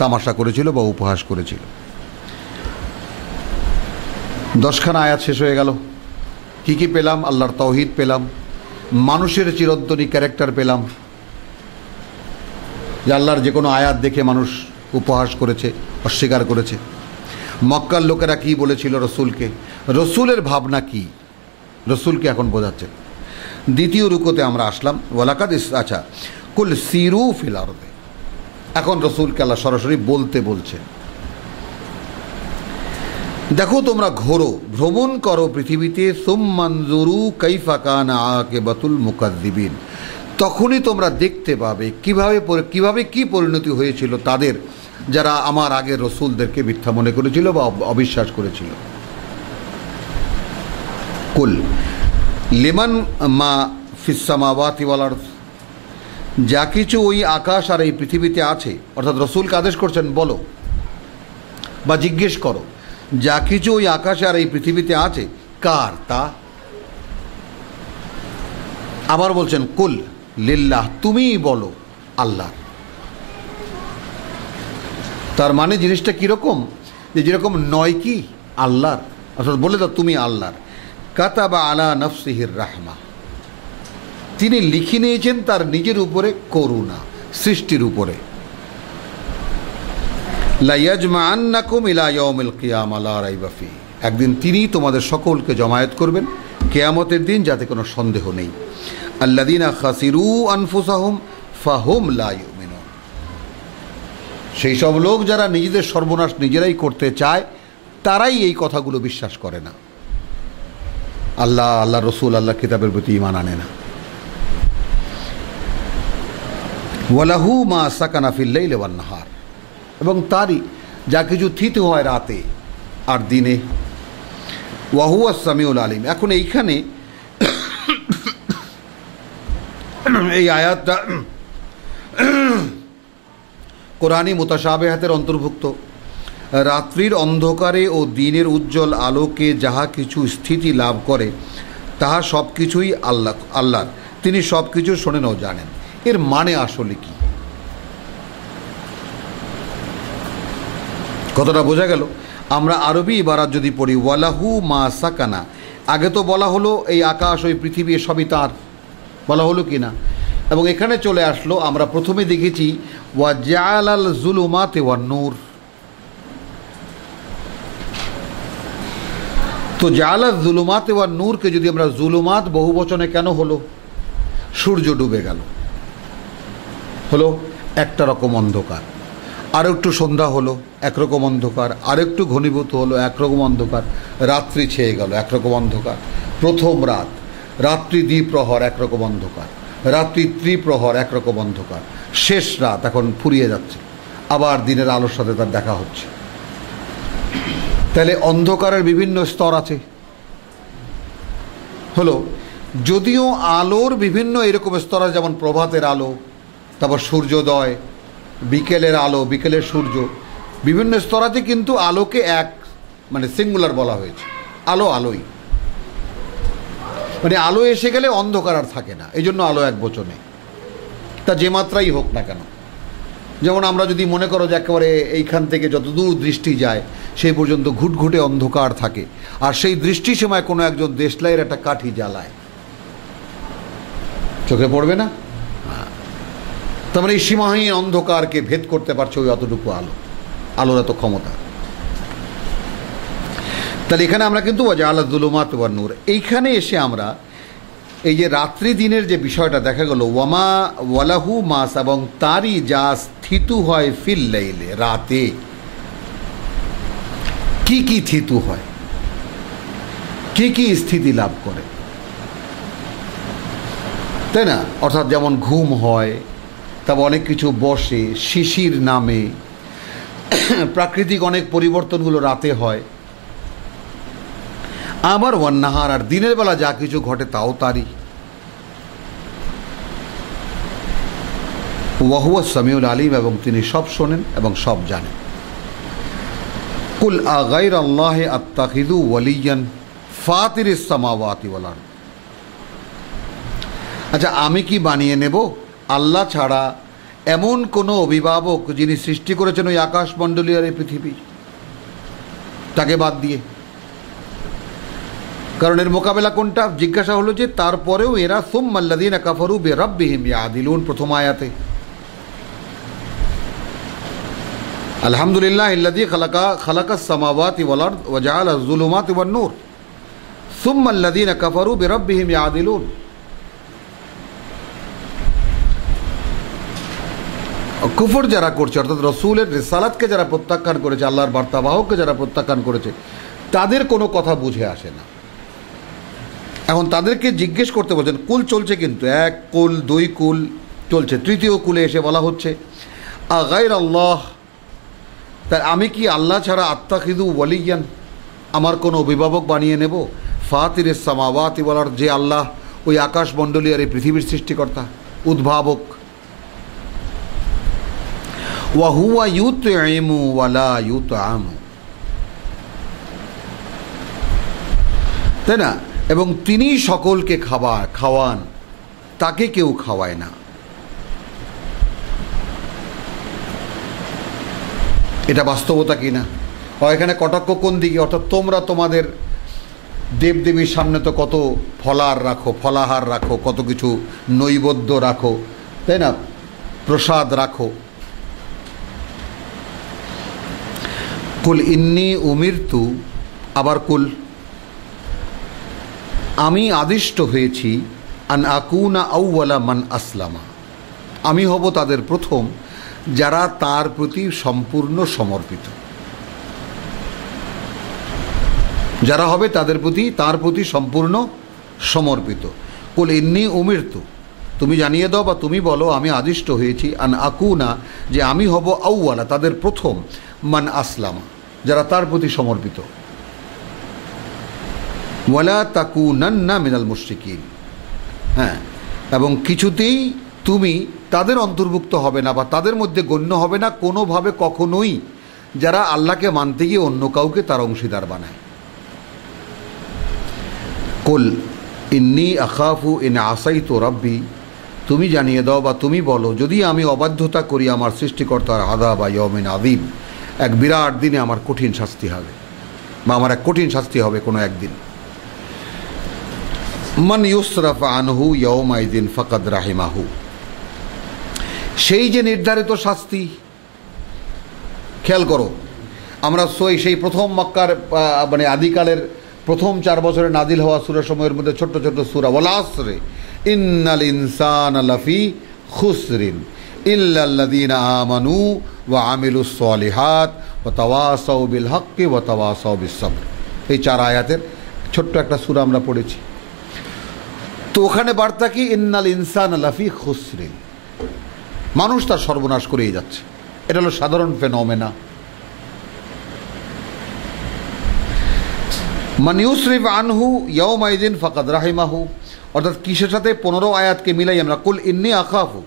তামাশা করেছিল বা উপহাস করেছিল। 10খানা আয়াত শেষ হয়ে গেল। কি কি পেলাম? আল্লাহর তাওহীদ পেলাম, মানুষের চিরন্তনী ক্যারেক্টার পেলাম, যে আল্লাহর যে কোনো আয়াত দেখে মানুষ উপহাস করেছে, অস্বীকার করেছে। মক্কার লোকেরা কি বলেছিল রসুলকে, রসুলের ভাবনা কি, রসুলকে এখন বোঝাচ্ছেন। দ্বিতীয় রুকুতে আমরা আসলাম, ওয়ালাকাদ, আচ্ছা, কুল সিরু ফিল আরদে, এখন রসুলকে আল্লাহ সরাসরি বলতে বলছে, দেখো তোমরা ঘোরো, ভ্রমণ করো পৃথিবীতে, সুম্মানজুরু কাইফা কানা আকিবাতুল মুকাজ্জিবিন, তখনই তোমরা দেখতে পাবে কিভাবে কি পরিণতি হয়েছিল তাদের যারা আমার আগের রসুলদেরকে মিথ্যা মনে করেছিল বা অবিশ্বাস করেছিল। কুল লিমান মা ফিস সামাওয়াতি ওয়াল আরদ, যা কিছু ওই আকাশ আর এই পৃথিবীতে আছে, অর্থাৎ রসুলকে আদেশ করছেন বলো বা জিজ্ঞেস করো, যা কিছু ওই আকাশে আর এই পৃথিবীতে আছে কার তা। আবার বলছেন কুল লিল্লাহ, তুমিই বলো আল্লাহ। তার মানে জিনিসটা কীরকম, যে যেরকম নয় কি আল্লাহর, অর্থাৎ বলে দাও তুমি আল্লাহর। কাতাবা আলা নফসিহির রাহমা, তিনি লিখে নিয়েছেন তার নিজের উপরে করুণা, সৃষ্টির উপরে। লা ইয়াজমাআন্নাকুম ইলা ইয়াউমিল কিয়ামা লা রাইবা ফীহি, একদিন তিনি তোমাদের সকলকে জমায়েত করবেন কিয়ামতের দিন, যাতে কোনো সন্দেহ নেই। আল্লাযীনা খাসিরু আনফুসাহুম ফাহুম লা ইউমিনুন, সেই সব লোক যারা নিজেদের সর্বনাশ নিজেরাই করতে চায়, তারাই এই কথাগুলো বিশ্বাস করে না, আল্লাহ, আল্লাহ রসুল, আল্লাহ কিতাবের প্রতি ঈমান আনে না। ওয়ালাহু মা সাকানা ফিল লাইলি ওয়ান নাহার, এবং তারই যা কিছু থিতু হয় রাতে আর দিনে। ওয়াহুয়া সামিউল আলিম। এখন এইখানে এই আয়াতটা কোরআনী মুতাশাবিহাতের অন্তর্ভুক্ত। রাত্রির অন্ধকারে ও দিনের উজ্জ্বল আলোকে যাহা কিছু স্থিতি লাভ করে, তাহা সব কিছুই আল্লাহর, তিনি সব কিছু শোনেন ও জানেন। এর মানে আসলে কি, কতটা বোঝা গেল? আমরা আরবি ইবারাত যদি পড়ি, ওয়ালাহু মা সাকানা, আগে তো বলা হলো এই আকাশ, ওই পৃথিবী সবই তার, বলা হলো কি না? এবং এখানে চলে আসলো, আমরা প্রথমে দেখেছি ওয়া জাআলাল যুলুমাতি ওয়ান নূর। তো জাআলাল যুলুমাতি ওয়ান নূরকে যদি আমরা জুলুমাত বহুবচনে কেন হলো? সূর্য ডুবে গেল, হলো একটা রকম অন্ধকার, আর একটু সন্ধ্যা হলো একরকম অন্ধকার, আরেকটু ঘনীভূত হলো একরকম অন্ধকার, রাত্রি ছেয়ে গেল একরকম অন্ধকার, প্রথম রাত, রাত্রি দ্বিপ্রহর একরকম অন্ধকার, রাত্রি ত্রিপ্রহর একরকম অন্ধকার, শেষ রাত এখন ফুরিয়ে যাচ্ছে, আবার দিনের আলোর সাথে তার দেখা হচ্ছে। তাহলে অন্ধকারের বিভিন্ন স্তর আছে, হলো যদিও আলোর বিভিন্ন এরকম স্তর আছে, যেমন প্রভাতের আলো, তারপর সূর্যোদয়, বিকেলের আলো, বিকেলের সূর্য, বিভিন্ন স্তর আছে, কিন্তু আলোকে এক মানে সিঙ্গুলার বলা হয়েছে, আলো আলোই, মানে আলো এসে গেলে অন্ধকার আর থাকে না, এই জন্য আলো এক বচনে, তা যে মাত্রাই হোক না কেন। যেমন আমরা যদি মনে করো যে একেবারে এইখান থেকে যত দূর দৃষ্টি যায় সেই পর্যন্ত ঘুটঘুটে অন্ধকার থাকে, আর সেই দৃষ্টিসীমায় কোনো একজন দেশলাইয়ের একটা কাঠি জ্বালায়, চোখে পড়বে না? তার মানে এই সীমাহীন অন্ধকারকে ভেদ করতে পারছে ওই অতটুকু আলো, আলোর এত ক্ষমতা। তাহলে এখানে আমরা কিন্তু ওয়াজাআলা যুলুমাত ওয়ান নূর, এইখানে এসে আমরা এই যে রাত্রি দিনের যে বিষয়টা দেখা গেল, ওয়ামা ওয়ালাহু মাস, এবং তারই যা স্থিতু হয় ফিল লাইলে, রাতে কি কি থিতু হয়, কি কি স্থিতি লাভ করে, তাই না? অর্থাৎ যেমন ঘুম হয়, তারপর অনেক কিছু বসে, শিশির নামে, প্রাকৃতিক অনেক পরিবর্তনগুলো রাতে হয়, আবার ওয়ান্নাহার, আর দিনের বেলা যা কিছু ঘটে তাও তারই। ওয়াহুয়া সামিউল আলিম, এবং তিনি সব শোনেন এবং সব জানেন। কুল আগাইর আল্লাহে আত্তাখিযু ওয়ালিয়ান ফাতিরিস সামাওয়াতি ওয়াল আরদ, আচ্ছা আমি কি বানিয়ে নেব আল্লাহ ছাড়া এমন কোনো অভিভাবক যিনি সৃষ্টি করেছেন ওই আকাশমণ্ডলী আর এই পৃথিবী, তাকে বাদ দিয়ে? কারণ এর মোকাবেলা কোনটা জিজ্ঞাসা হলো যে তারপরেও এরা সুম্মাল্লাযীনা কাফারু বিরাব্বিহিম ইয়াদিলুন, প্রথম আয়াতে আলহামদুলিল্লাহিল্লাযী খালাকাস সামাওয়াতি ওয়াল আরদ ওয়া জাআলাজ যুলুমাতি ওয়ান নূর সুম্মাল্লাযীনা কাফারু বিরাব্বিহিম ইয়াদিলুন। কুফর যারা করছে, অর্থাৎ রসুলের রিসালাতকে যারা প্রত্যাখ্যান করেছে, আল্লাহর বার্তাবাহককে যারা প্রত্যাখ্যান করেছে, তাদের কোনো কথা বুঝে আসে না। এখন তাদেরকে জিজ্ঞেস করতে বলছেন, কুল চলছে কিন্তু, এক কুল, দুই কুল চলছে, তৃতীয় কুলে এসে বলা হচ্ছে আগাইর আল্লাহ, তাই আমি কি আল্লাহ ছাড়া আত্তাখিযু ওয়ালিয়ান, আমার কোনো অভিভাবক বানিয়ে নেব? ফাতিরিস সামাওয়াতি ওয়াল আরদ, যে আল্লাহ ওই আকাশমণ্ডলী আর এই পৃথিবীর সৃষ্টিকর্তা, উদ্ভাবক। ওয়া হুয়া ইউতঈমু ওয়া লা ইউতআমু, তাই না? এবং তিনি সকলকে খাওয়ান, তাকে কেউ খাওয়ায় না। এটা বাস্তবতা কিনা? এখানে কটাক্ষ কোন দিকে? অর্থাৎ তোমরা তোমাদের দেবদেবীর সামনে তো কত ফলাহার রাখো, কত কিছু নৈবেদ্য রাখো, তাই না, প্রসাদ রাখো। কুল ইন্নী উমিরতু আবার কুল, আমি আদিষ্ট হয়েছি আন আকুনা আউওয়ালা মান আসলামা, আমি হব তাদের প্রথম যারা তার প্রতি সম্পূর্ণ সমর্পিত, যারা হবে তার প্রতি সম্পূর্ণ সমর্পিত। কুল ইন্নী উমিরতু, তুমি জানিয়ে দাও বা তুমি বলো আমি আদিষ্ট হয়েছি আন আকুনা, যে আমি হব আউওয়ালা তাদের প্রথম, মান আসলামা যারা তার প্রতি সমর্পিত, ওয়ালা তাকুনান্না মিনাল মুশরিকিন, হ্যাঁ, এবং কিছুতেই তুমি তাদের অন্তর্ভুক্ত হবে না বা তাদের মধ্যে গণ্য হবে না কোনোভাবে কখনোই যারা আল্লাহকে মানতে গিয়ে অন্য কাউকে তার অংশীদার বানায়। কুল ইন্নী আখাফু ইন আসাইতু রাব্বি, তুমি জানিয়ে দাও বা তুমি বলো যদি আমি অবাধ্যতা করি আমার সৃষ্টিকর্তার আযাব ইয়াউমিন আযীম, এক বিরাট দিনে আমার কঠিন শাস্তি হবে বা আমার এক কঠিন শাস্তি হবে কোনো একদিন। মান ইউসরাফ আনহু ইয়াউমাইযিন ফাকাদ রাহিমাহু, সেই যে নির্ধারিত শাস্তি, খেয়াল করো আমরা সেই প্রথম মক্কার মানে আদিকালের প্রথম 4 বছরে নাজিল হওয়া সূরা সময়ের মধ্যে ছোট্ট ছোট্ট সূরা, ওয়াল আসরে ইন্নাল ইনসানা লাফি খুসরিন ইল্লাল্লাযীনা আমানু ওয়া আমিলুস সালিহাত ওয়া তাওয়াসাউ বিল হাক্কি ওয়া তাওয়াসাউ বিস সাবর, এই 4 আয়াতের ছোট্ট একটা সূরা আমরা পড়েছি। তো ওখানে বার্তা কি? ইন্নাল ইনসানা লাফি খুসরিন, মানুষ তার সর্বনাশ করেই যাচ্ছে, এটা হলো সাধারণ ফেনোমেনা। মান ইউসরিফ আনহু ইয়াউমাইযিন ফাকাদ রাহিমাহু, অর্থাৎ কিসের সাথে 15 আয়াতকে মিলাই আমরা? কুল ইন্নী আখাফু,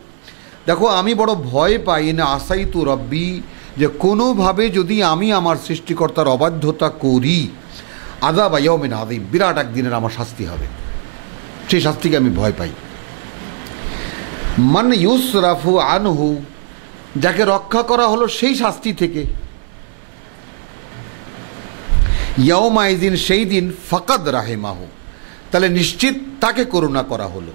দেখো আমি বড় ভয় পাই না আসাইতু রব্বি, যে কোনোভাবে যদি আমি আমার সৃষ্টিকর্তার অবাধ্যতা করি, আযাব ইয়াউমিন আযীম, বিরাট একদিনের আমার শাস্তি হবে, সেই শাস্তিকে আমি ভয় পাই। মান ইউসরাফু আনহু, যাকে রক্ষা করা হলো সেই শাস্তি থেকে, ইয়াউমাইযিন সেই দিন, ফাকাদ রাহিমাহু, তাহলে নিশ্চিত তাকে করুণা করা হলো,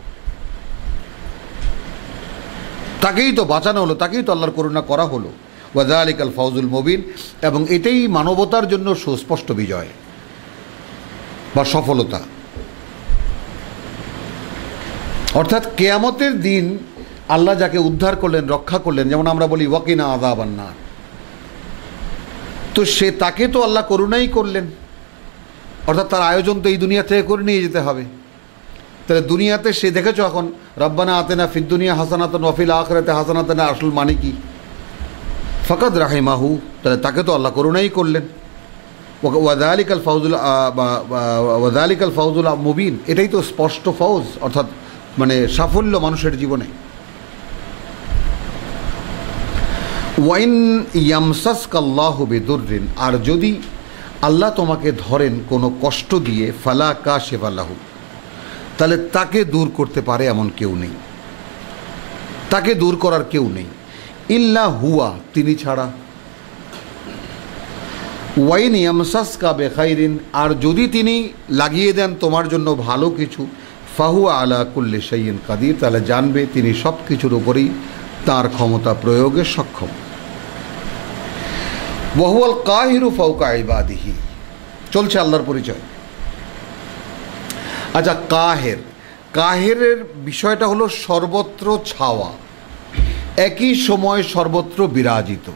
তাকেই তো বাঁচানো হলো, তাকেই তো আল্লাহর করুণা করা হলো। ওয়া যালিকাল ফাউজুল মুবিন, এবং এটাই মানবতার জন্য সুস্পষ্ট বিজয় বা সফলতা। অর্থাৎ কিয়ামতের দিন আল্লাহ যাকে উদ্ধার করলেন, রক্ষা করলেন, যেমন আমরা বলি ওয়াকিনা আযাবান নার, তো সে তাকে তো আল্লাহ করুণাই করলেন, অর্থাৎ তার আয়োজন তো এই দুনিয়া থেকে করে নিয়ে যেতে হবে। তাহলে দুনিয়াতে সে দেখেছো এখন রব্বানা আতেনা ফিদ দুনিয়া হাসানাতান ওয়া ফিল আখিরাতি হাসানাতান, আসল মানে কি? ফাকাদ রাহিমাহু, তাহলে তাকে তো আল্লাহ করুণাই করলেন। ওয়া যালিকাল ফাউজুল মুবিন, এটাই তো স্পষ্ট ফৌজ, অর্থাৎ মানে সাফল্য মানুষের জীবনে। ওয়াইন ইয়ামসাসকাল্লাহু বিদুররিন, আর যদি আল্লাহ তোমাকে ধরেন কোনো কষ্ট দিয়ে, ফালা কাশিফা লাহু, তাহলে তাকে দূর করতে পারে এমন কেউ নেই, তাকে দূর করার কেউ নেই, ইল্লা হুয়া, তিনি ছাড়া। ওয়াইন ইয়ামসাসকা বিখাইরিন, আর যদি তিনি লাগিয়ে দেন তোমার জন্য ভালো কিছু, ফাহুয়া আলা কুল্লি শাইইন কাদির, তাহলে জানবে তিনি সব কিছুর উপরেই তার ক্ষমতা প্রয়োগে সক্ষম। ওয়াহুয়াল কাহিরু ফাওকা ইবাদিহি, চলছে আল্লাহর পরিচয়। আচ্ছা, কাহেরের বিষয়টা হলো সর্বত্র ছাওয়া, একই সময় সর্বত্র বিরাজিত।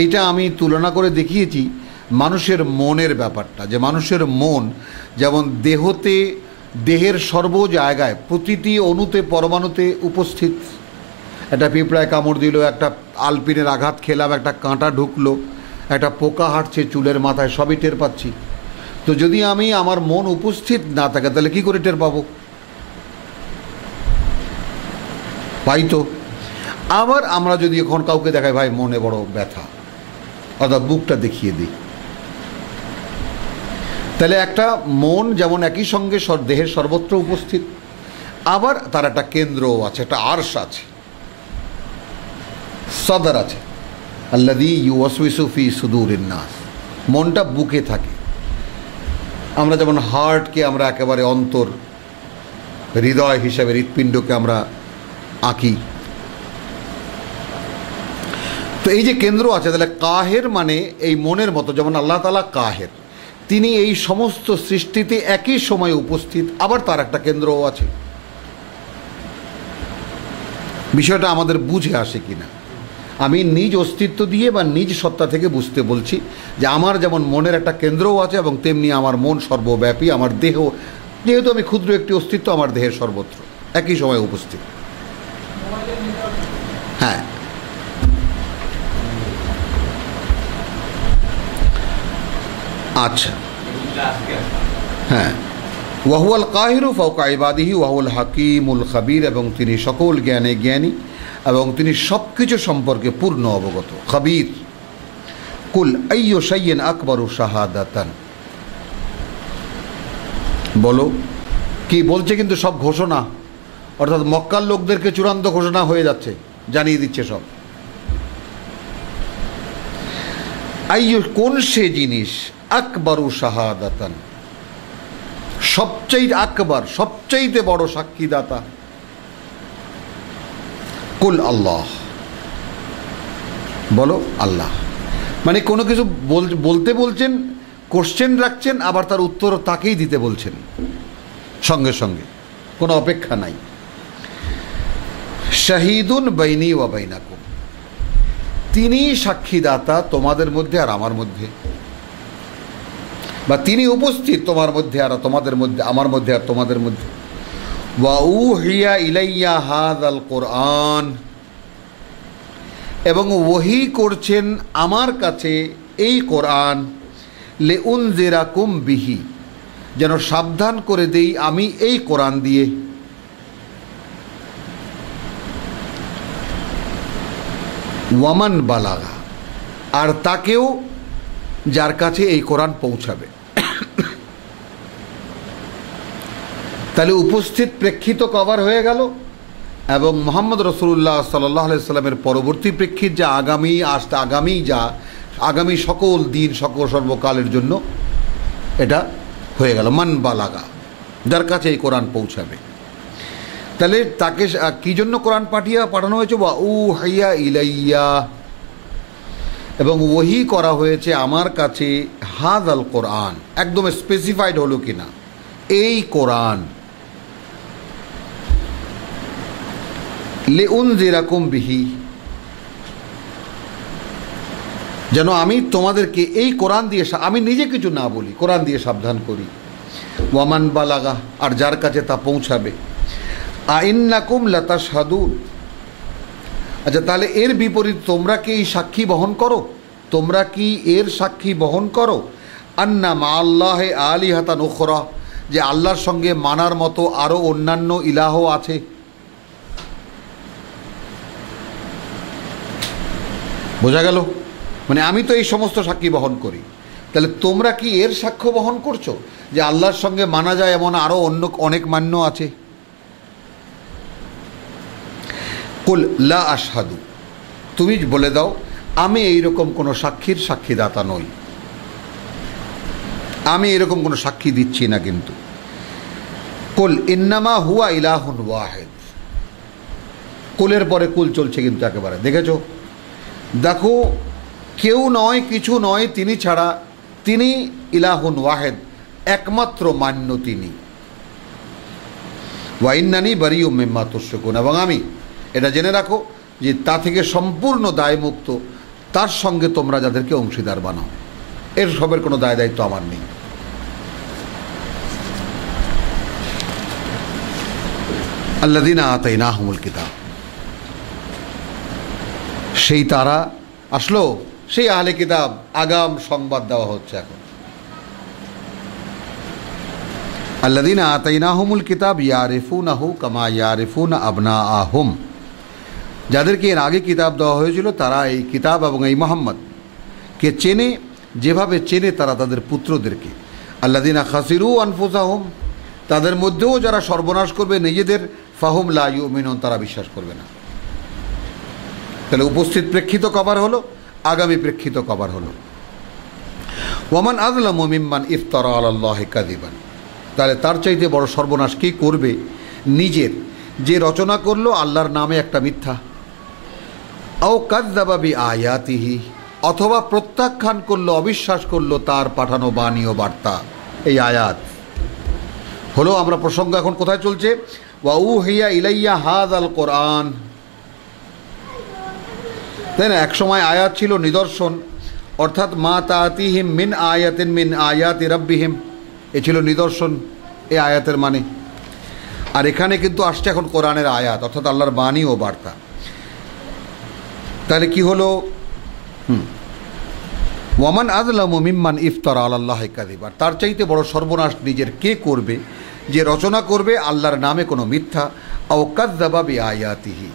এইটা আমি তুলনা করে দেখিয়েছি মানুষের মনের ব্যাপারটা, যে মানুষের মন যেমন দেহের সর্ব জায়গায়, প্রতিটি অণুতে পরমাণুতে উপস্থিত। একটা পিঁপড়ায় কামড় দিল, একটা আলপিনের আঘাত খেলাম, একটা কাঁটা ঢুকলো, একটা পোকা হাঁটছে চুলের মাথায়, সবই টের পাচ্ছি। তো যদি আমি আমার মন উপস্থিত না থাকে তাহলে কি করে টের পাবো? পাই তো। আবার আমরা যদি এখন কাউকে দেখাই ভাই মনে বড় ব্যথা, অর্থাৎ বুকটা দেখিয়ে দিই, তাহলে একটা মন যেমন একই সঙ্গে দেহের সর্বত্র উপস্থিত, আবার তার একটা কেন্দ্রও আছে, একটা আরশ আছে, সদর আছে, আল্লাযী ইউওয়াসওয়িসু ফি সুদুরিন নাস, মনটা বুকে থাকে। আমরা যেমন হার্টকে আমরা একেবারে অন্তর, হৃদয় হিসাবে হৃৎপিণ্ডকে আমরা আঁকি, তো এই যে কেন্দ্র আছে, তাহলে কাহের মানে এই মনের মতো, যেমন আল্লাহ তাআলা কাহের, তিনি এই সমস্ত সৃষ্টিতে একই সময়ে উপস্থিত, আবার তার একটা কেন্দ্রও আছে। বিষয়টা আমাদের বুঝে আসে কিনা, আমি নিজ অস্তিত্ব দিয়ে বা নিজ সত্তা থেকে বুঝতে বলছি যে আমার যেমন মনের একটা কেন্দ্রও আছে এবং তেমনি আমার মন সর্বব্যাপী, আমার দেহ, যেহেতু আমি ক্ষুদ্র একটি অস্তিত্ব, আমার দেহের সর্বত্র একই সময়ে উপস্থিত। হ্যাঁ, আচ্ছা, হ্যাঁ, ওয়াহুয়াল কাহিরু ফাওকা ইবাদিহি ওয়াহুল হাকিমুল খাবির, এবং তিনি সকল জ্ঞানে জ্ঞানী এবং তিনি সব কিছু সম্পর্কে পূর্ণ অবগত। খাবির। কুল আইয়ু শাইইন আকবারু শাহাদাতান, বলো কি বলছে, কিন্তু সব ঘোষণা, অর্থাৎ মক্কার লোকদেরকে চূড়ান্ত ঘোষণা হয়ে যাচ্ছে, জানিয়ে দিচ্ছে সব। আইয়ু, কোন সে জিনিস, আকবারু শাহাদাতান, সবচেয়ে আকবার, সবচাইতে বড় সাক্ষীদাতা। কুল আল্লাহ, বলো আল্লাহ। মানে কোনো কিছু বলতে বলছেন, কোশ্চেন রাখছেন, আবার তার উত্তর তাকেই দিতে বলছেন সঙ্গে সঙ্গে, কোনো অপেক্ষা নাই। শাহিদুন বাইনি ওয়া বাইনাকুম, তিনি সাক্ষীদাতা তোমাদের মধ্যে আর আমার মধ্যে, বা তিনি উপস্থিত তোমার মধ্যে আর তোমাদের মধ্যে, আমার মধ্যে আর তোমাদের মধ্যে। ওয়া উহিয়া ইলাইয়া হাযাল কুরআন, এবং ওহী করছেন আমার কাছে এই কোরআন, লিউনজিরাকুম বিহি, যেন সাবধান করে দেই আমি এই কোরআন দিয়ে। ওয়ামান বালাগা, আর তাকেও যার কাছে এই কোরআন পৌঁছাবে। তাহলে উপস্থিত প্রেক্ষিত কভার হয়ে গেল, এবং মোহাম্মদ রসুল্লাহ সাল্লাহ আলাইসাল্লামের পরবর্তী প্রেক্ষিত যা আগামী সকল দিন, সকল সর্বকালের জন্য এটা হয়ে গেল। মান বালাগা, যার কাছে এই কোরআন পৌঁছাবে। তাহলে তাকে কি জন্য কোরআন পাঠানো হয়েছে? ওয়া উহিয়া ইলাইয়া, এবং ওহী করা হয়েছে আমার কাছে, হাযাল কোরআন, একদম স্পেসিফাইড হলো কিনা, এই কোরআন, লিউনজিরাকুম বিহি, যেন আমি তোমাদেরকে এই কোরআন দিয়ে, আমি নিজে কিছু না বলি, কোরআন দিয়ে সাবধান করি। ওয়ামান বালাগা, আর যার কাছে তা পৌঁছাবে। আইন্নাকুম লাতাশহাদুন, আচ্ছা তাহলে এর বিপরীত তোমরা কি এই সাক্ষী বহন করো? তোমরা কি এর সাক্ষী বহন করো? আন্না মা আল্লাহে আলিহাতান উখরা, যে আল্লাহর সঙ্গে মানার মতো আরও অন্যান্য ইলাহ আছে। বোঝা গেল? মানে আমি তো এই সমস্ত সাক্ষী বহন করি, তাহলে তোমরা কি এর সাক্ষ্য বহন করছো যে আল্লাহর সঙ্গে মানা যায় এমন আরও অন্য অনেক মান্য আছে? কুল লা আশহাদু, তুমি বলে দাও আমি এইরকম কোনো সাক্ষীদাতা নই, আমি এরকম কোনো সাক্ষী দিচ্ছি না। কিন্তু কুল ইন্নামা হুয়া ইলাহুন ওয়াহিদ, কুলের পরে কুল চলছে কিন্তু একেবারে, দেখেছো? দেখো, কেউ নয়, কিছু নয় তিনি ছাড়া, তিনি ইলাহুন ওয়াহিদ, একমাত্র মান্য তিনি। ওয়া ইন্নানি বারিউম মিম্মা তুশরিকুন, এবং আমি, এটা জেনে রাখো যে তা থেকে সম্পূর্ণ দায়মুক্ত তার সঙ্গে তোমরা যাদেরকে অংশীদার বানাও, এর সবের কোনো দায় দায়িত্ব আমার নেই। আল্লাযীনা আতাইনাহুমুল কিতাব, সেই তারা আসলো, সেই আহলে কিতাব, আগাম সংবাদ দেওয়া হচ্ছে এখন। আল্লাযীনা আতাইনাহুমুল কিতাব ইয়ারিফুনাহু কামা ইয়ারিফুনা আবনাআহুম, যাদেরকে এর আগে কিতাব দেওয়া হয়েছিল তারা এই কিতাব এবং এই মুহাম্মদকে চেনে যেভাবে চেনে তারা তাদের পুত্রদেরকে। আল্লাযীনা খাসিরু আনফুসাহুম, তাদের মধ্যেও যারা সর্বনাশ করবে নিজেদের, ফাহুম লা ইউমিনুন, তারা বিশ্বাস করবে না। তাহলে উপস্থিত প্রেক্ষিত কভার হলো, আগামী প্রেক্ষিত কভার হলো। ওয়ামান আযলামু মিম্মান ইফতারা আলাল্লাহি কাযিবান, তাহলে তার চাইতে বড় সর্বনাশ কি করবে নিজের, যে রচনা করলো আল্লাহর নামে একটা মিথ্যা। আও কাযযাবা বিআয়াতিহি, অথবা প্রত্যাখ্যান করলো, অবিশ্বাস করলো তার পাঠানো বাণী ও বার্তা। এই আয়াত হলো, আমরা প্রসঙ্গ এখন কোথায় চলছে, ওয়া উহিয়া ইলাইয়া হাযাল কোরআন, তাই না? এক সময় আয়াত ছিল নিদর্শন, অর্থাৎ মা তাতিহিম মিন আয়াতিন মিন আয়াতি রাব্বিহিম, এ ছিল নিদর্শন এই আয়াতের মানে। আর এখানে কিন্তু আসছে এখন কোরআনের আয়াত, অর্থাৎ আল্লাহর বাণী ও বার্তা। তাহলে কি হলো, ওয়ামান আযলামু মিম্মান ইফতারা আলাল্লাহি কাযিবা, তার চাইতে বড় সর্বনাশ নিজের কে করবে যে রচনা করবে আল্লাহর নামে কোনো মিথ্যা, আও কাযযাবা বিআয়াতিহি,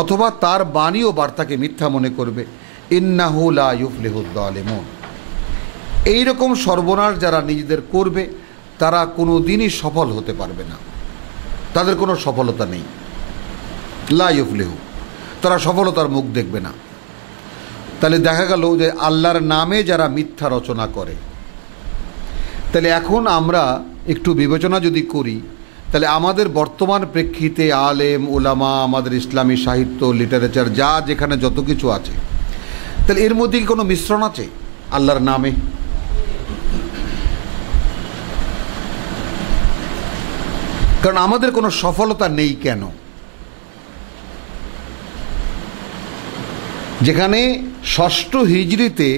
অথবা তার বাণী ও বার্তাকে মিথ্যা মনে করবে। ইন্নাহু লা ইউফলিহুয যালিমুন, এইরকম সর্বনাশ যারা নিজেদের করবে তারা কোনো দিনই সফল হতে পারবে না, তাদের কোনো সফলতা নেই। লা ইউফলিহু, তারা সফলতার মুখ দেখবে না। তাহলে দেখা গেল যে আল্লাহর নামে যারা মিথ্যা রচনা করে, তাহলে এখন আমরা একটু বিবেচনা যদি করি, তাহলে আমাদের বর্তমান প্রেক্ষিতে আলেম উলামা, আমাদের ইসলামী সাহিত্য লিটারেচার যা যেখানে যত কিছু আছে, তাহলে এর মধ্যে কি কোনো মিশ্রণ আছে আল্লাহর নামে? কারণ আমাদের কোনো সফলতা নেই কেন? যেখানে 6ষ্ঠ হিজরিতে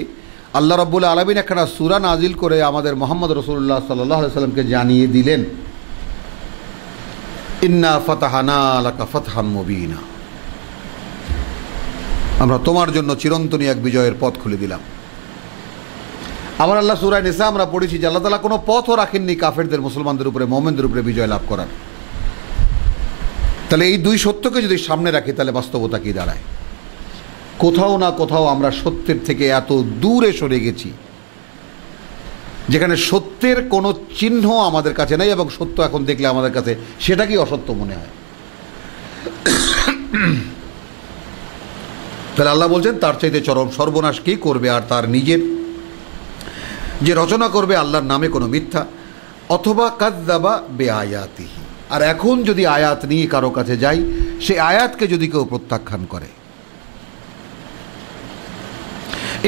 আল্লাহ রাব্বুল আলামিন একটা সূরা নাজিল করে আমাদের মুহাম্মদ রাসূলুল্লাহ সাল্লাল্লাহু আলাইহি সাল্লামকে জানিয়ে দিলেন, ইন্না ফাতাহানা লাকা ফাতহাম মুবিনা, আমরা তোমার জন্য চিরন্তনী এক বিজয়ের পথ খুলে দিলাম। আমার আল্লাহ সূরা নিসা আমরা পড়েছি যে আল্লাহ তাআলা কোনো পথও রাখেননি কাফেরদের মুসলমানদের উপরে, মুমিনদের উপরে বিজয় লাভ করার। তাহলে এই দুই সত্যকে যদি সামনে রাখি তাহলে বাস্তবতা কি দাঁড়ায়? কোথাও না কোথাও আমরা সত্যের থেকে এত দূরে সরে গেছি যেখানে সত্যের কোনো চিহ্ন আমাদের কাছে নেই, এবং সত্য এখন দেখলে আমাদের কাছে সেটা কি অসত্য মনে হয়। তাহলে আল্লাহ বলছেন তার চাইতে চরম সর্বনাশ কি করবে আর তার নিজের যে রচনা করবে আল্লাহর নামে কোনো মিথ্যা, অথবা কাযযাবা বিআয়াতিহি, আর এখন যদি আয়াত নিয়ে কারো কাছে যাই, সেই আয়াতকে যদি কেউ প্রত্যাখ্যান করে,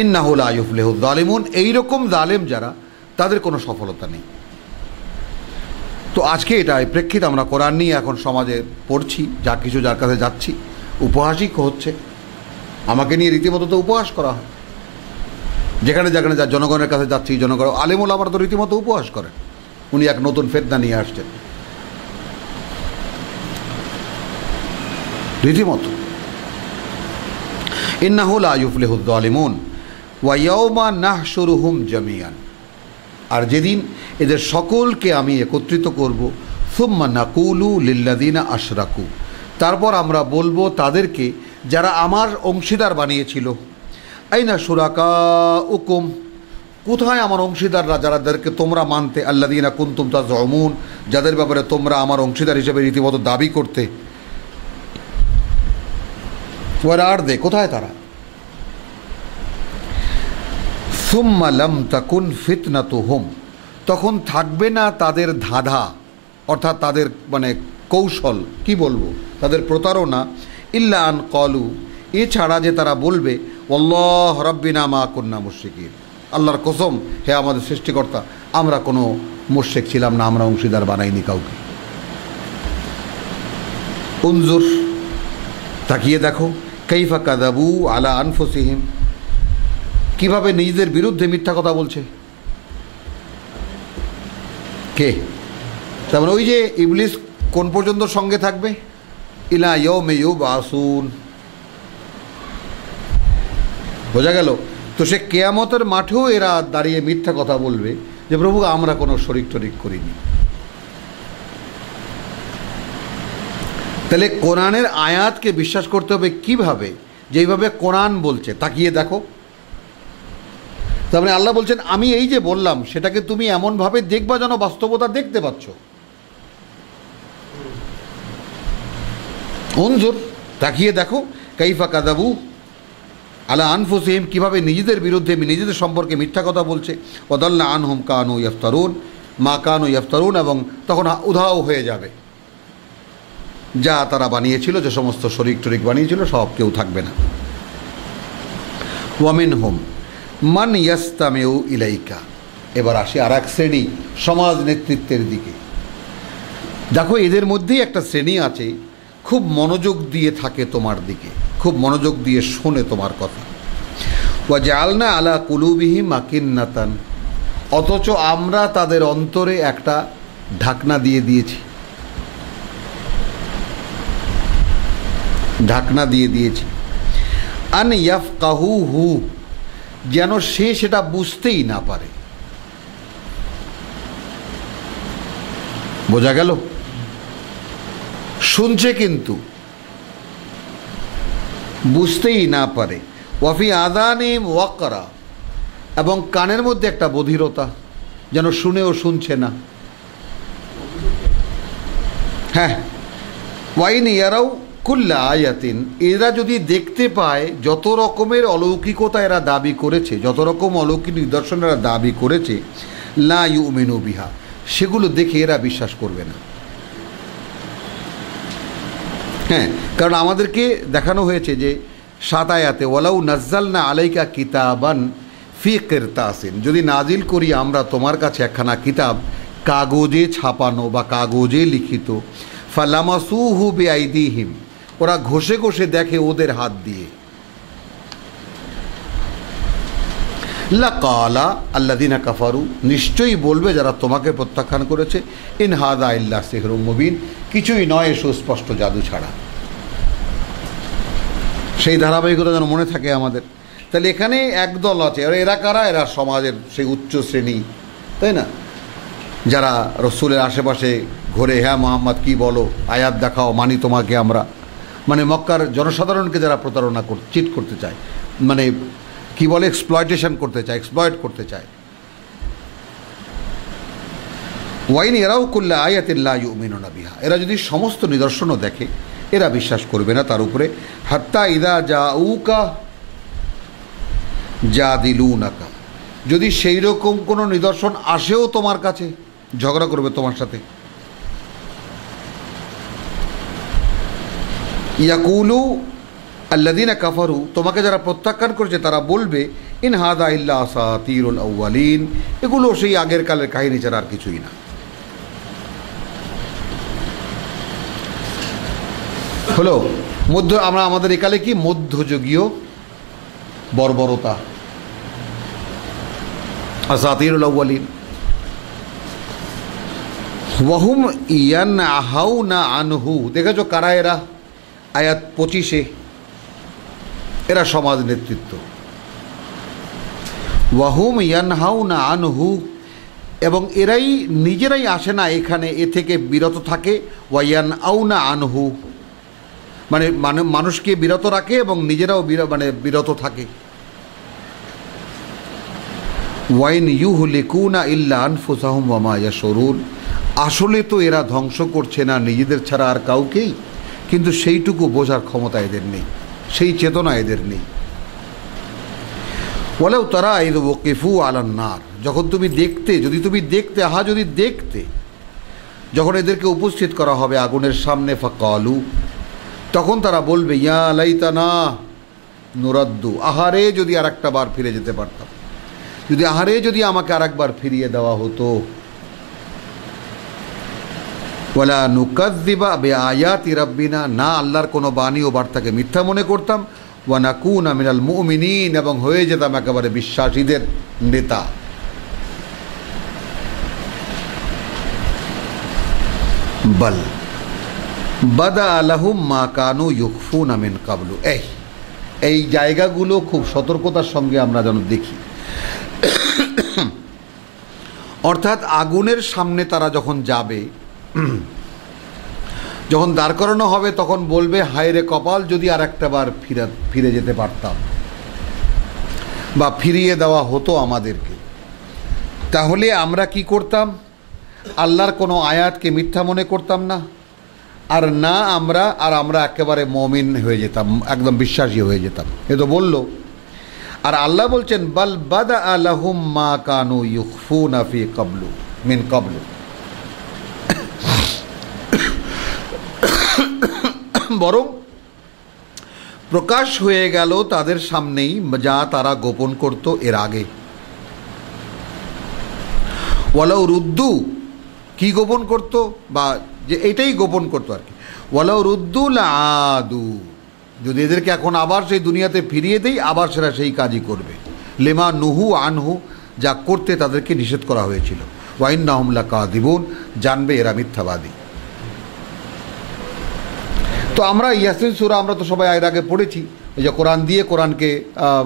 ইন্নাহু লা ইউফলিহুয যালিমুন, এইরকম জালেম যারা, তাদের কোনো সফলতা নেই। তো আজকে এটা প্রেক্ষিত আমরা কোরআন নিয়ে এখন সমাজে পড়ছি, যা কিছু যার কাছে যাচ্ছি উপহাসই হচ্ছে, আমাকে নিয়ে রীতিমতো তো উপহাস করা হয়। যেখানে যেখানে যা জনগণের কাছে যাচ্ছি, জনগণ আলেম ওলামারা তো রীতিমতো উপহাস করেন, উনি এক নতুন ফেতনা নিয়ে আসছেন রীতিমতো। ইন্নাহু লা ইউফলিহুয যালিমুন ওয়া ইয়াওমা নাহশুরুহুম জামিআন, আর যেদিন এদের সকলকে আমি একত্রিত করব, সুম্মা নাকুলু লিল্লাযিনা আশরাকু, তারপর আমরা বলবো তাদেরকে যারা আমার অংশীদার বানিয়েছিল, আইনা শুরাকাউকুম, কোথায় আমার অংশীদাররা যাদেরকে তোমরা মানতে, আল্লাযিনা কুনতুম তাযউমুন, যাদের ব্যাপারে তোমরা আমার অংশীদার হিসেবে রীতিমতো দাবি করতে, ওয়ারা আর দে, কোথায় তারা? সুম্মা লাম তাকুন ফিতনাতুহুম, তখন থাকবে না তাদের ধাঁধা, অর্থাৎ তাদের মানে কৌশল, কি বলবো, তাদের প্রতারণা, ইল্লা আন ক্বালু, এছাড়া যে তারা বলবে আল্লাহ রাব্বিনা মা কুন্না মুশরিকিন, আল্লাহর কসম হে আমাদের সৃষ্টিকর্তা, আমরা কোনো মুশরিক ছিলাম না, আমরা অংশীদার বানাইনি কাউকে। উনজুর, তাকিয়ে দেখো, কাইফা কাযাবু আলা আনফুসিহিম, কিভাবে নিজেদের বিরুদ্ধে মিথ্যা কথা বলছে। কে? তার মানে ওই যে ইবলিস কোন পর্যন্ত সঙ্গে থাকবে, ইলা ইয়াউমি ইউবআসুন, বোঝা গেল? তো সে কিয়ামতের মাঠেও এরা দাঁড়িয়ে মিথ্যা কথা বলবে যে প্রভু আমরা কোনো শরিক টরিক করিনি। তাহলে কোরআনের আয়াতকে বিশ্বাস করতে হবে কিভাবে? যেইভাবে কোরআন বলছে, তাকিয়ে দেখো। তার মানে আল্লাহ বলছেন আমি এই যে বললাম সেটাকে তুমি এমনভাবে দেখবা যেন বাস্তবতা দেখতে পাচ্ছ। উনজুর, তাকিয়ে দেখো, কাইফা কাযাবু আলা আনফুসিহিম, কিভাবে নিজেদের বিরুদ্ধে নিজেদের সম্পর্কে মিথ্যা কথা বলছে। ওয়াদাল্লা আনহুম কানু ইফতারুন মা কানু ইফতারুন, এবং তখন উধাও হয়ে যাবে যা তারা বানিয়েছিল, যে সমস্ত শরিক টরিক বানিয়েছিল সব কেউ থাকবে না। ওয়ামিনহুম মান ইয়াস্তামিউ ইলাইকা। এবার আসি আর এক শ্রেণী সমাজ নেতৃত্বের দিকে। দেখো, এদের মধ্যেই একটা শ্রেণী আছে খুব মনোযোগ দিয়ে থাকে তোমার দিকে, খুব মনোযোগ দিয়ে শোনে তোমার কথা। ওয়া জাআলনা আলা কুলুবিহিম আকিন্নাতান, অথচ আমরা তাদের অন্তরে একটা ঢাকনা দিয়ে দিয়েছি, ঢাকনা দিয়ে দিয়েছি। আন ইয়াফকাহুহু, যেন সে সেটা বুঝতেই না পারে। বোঝা গেল? শুনছে কিন্তু বুঝতেই না পারে। ওয়াফি আযানিহিম ওয়াকরা, এবং কানের মধ্যে একটা বধিরতা, যেন শুনেও শুনছে না। হ্যাঁ, ওয়াইন ইয়ারাও কুল্লা আয়াতিন, এরা যদি দেখতে পায় যত রকমের অলৌকিকতা এরা দাবি করেছে, যত রকম অলৌকিক নিদর্শন এরা দাবি করেছে, লা ইউমিনু বিহা, সেগুলো দেখে এরা বিশ্বাস করবে না। হ্যাঁ, কারণ আমাদেরকে দেখানো হয়েছে যে 7 আয়াতে, ওয়ালাউ নাজ্জালনা আলাইকা কিতাবান ফি কিরতাসিন, যদি নাজিল করি আমরা তোমার কাছে একখানা কিতাব কাগজে ছাপানো বা কাগজে লিখিত, ফালামাসুহু বিআইদিহিম, ওরা ঘষে ঘষে দেখে ওদের হাত দিয়ে, লাকালা আল্লাযিনা কাফারু, নিশ্চয়ই বলবে যারা তোমাকে প্রত্যাখ্যান করেছে, ইন হাযা ইল্লা সিহরুম মুবিন, কিছুই নয় সুস্পষ্ট জাদু ছাড়া। সেই ধারাবাহিকতা যেন মনে থাকে আমাদের। তাহলে এখানে একদল আছে, আর এরা কারা? এরা সমাজের সেই উচ্চ শ্রেণী, তাই না, যারা রসুলের আশেপাশে ঘোরে, হ্যাঁ মোহাম্মদ কি বলো, আয়াত দেখাও, মানি তোমাকে আমরা, মানে মক্কার জনসাধারণকে যারা প্রতারণা চিট করতে চায়, মানে কি বলে, এক্সপ্লয়টেশন করতে চায়, এক্সপ্লয়েট করতে চায়। ওয়াইন ইয়ারাউ কুল্লা আয়াতিন লা ইউমিনুনা বিহা, এরা যদি সমস্ত নিদর্শনও দেখে এরা বিশ্বাস করবে না তার উপরে। হাত্তা ইদা জাউকা জাদিলুনাকা, যদি সেই রকম কোনো নিদর্শন আসেও তোমার কাছে, ঝগড়া করবে তোমার সাথে। ইয়াকুলু আল্লাযিনা কাফারু, তোমাকে যারা প্রত্যাখ্যান করেছে তারা বলবে, ইন হাযা ইল্লা আসাতিরুল আউয়ালিন, এগুলো সেই আগের কালের কাহিনী ছাড়া আর কিছুই না। হলো আমরা আমাদের একালে কি মধ্যযুগীয় বর্বরতা, আসাতিরুল আউয়ালিন। ওয়াহুম ইয়ানহাউনা আনহু, দেখেছো কারা এরা? আয়াত 25-এ এরা সমাজ নেতৃত্ব। ওয়াহুম ইয়ানহাউনা আনহু, এবং এরাই নিজেরাই আসে না এখানে, এ থেকে বিরত থাকে। ওয়ায়ানআউনা আনহু, মানে মানুষকে বিরত রাখে এবং নিজেরাও বিরত থাকে। ওয়াইন ইউহলিকুনা ইল্লা আনফুসাহুম ওয়া মা ইয়াশউরুন, আসলে তো এরা ধ্বংস করছে না নিজেদের ছাড়া আর কাউকেই, কিন্তু সেইটুকু বোঝার ক্ষমতা এদের নেই, সেই চেতনা এদের নেই। ওয়ালাউ তারা ইয ওয়াকিফু আলান নার, যখন তুমি দেখতে, যদি তুমি দেখতে, যদি দেখতে, যখন এদেরকে উপস্থিত করা হবে আগুনের সামনে, ফাকালু, তখন তারা বলবে, ইয়া লাইতানা নুরাদ্দু, আহারে যদি আর একটা বার ফিরে যেতে পারতাম, যদি আমাকে আর একবার ফিরিয়ে দেওয়া হতো। ওয়ালা নুকাযযিবা বিআয়াতি রাব্বিনা, না আল্লাহর কোনো বাণী ও বার্তাকে মিথ্যা মনে করতাম। ওয়া নাকুনা মিনাল মুমিনিন, এবং হয়ে যেতাম একেবারে বিশ্বাসীদের নেতা। বল বাদা লাহুম মা কানু ইউখফুনা মিন ক্বাবলু, এই জায়গাগুলো খুব সতর্কতার সঙ্গে আমরা যেন দেখি। অর্থাৎ আগুনের সামনে তারা যখন যাবে, যখন দাঁড় করানো হবে, তখন বলবে, হায় রে কপাল, যদি আর একটা বার ফিরে যেতে পারতাম বা ফিরিয়ে দেওয়া হতো আমাদেরকে, তাহলে আমরা কি করতাম? আল্লাহর কোনো আয়াতকে মিথ্যা মনে করতাম না, আর না আমরা একেবারে মুমিন হয়ে যেতাম, একদম বিশ্বাসী হয়ে যেতাম। এ তো বললো। আর আল্লাহ বলছেন, বাল বাদা লাহুম মা কানু ইউখফুনা ফি ক্বাবলু মিন ক্বাবলু, বরং প্রকাশ হয়ে গেল তাদের সামনেই যা তারা গোপন করত এর আগে। ওয়ালাউ রুদ্দু, কি গোপন করত, বা যে এটাই গোপন করতো আর কি। ওয়ালাউ রুদ্দু লাআদু, যদি এদেরকে এখন আবার সেই দুনিয়াতে ফিরিয়ে দেই আবার সেরা সেই কাজই করবে। লিমা নুহু আনহু, যা করতে তাদেরকে নিষেধ করা হয়েছিল। ওয়া ইন্নাহুম লাকাযিবুন, জানবে এরা মিথ্যাবাদী। তো আমরা ইয়াসিন সূরা আমরা তো সবাই এর আগে পড়েছি, এই যে কোরআন দিয়ে কোরআনকে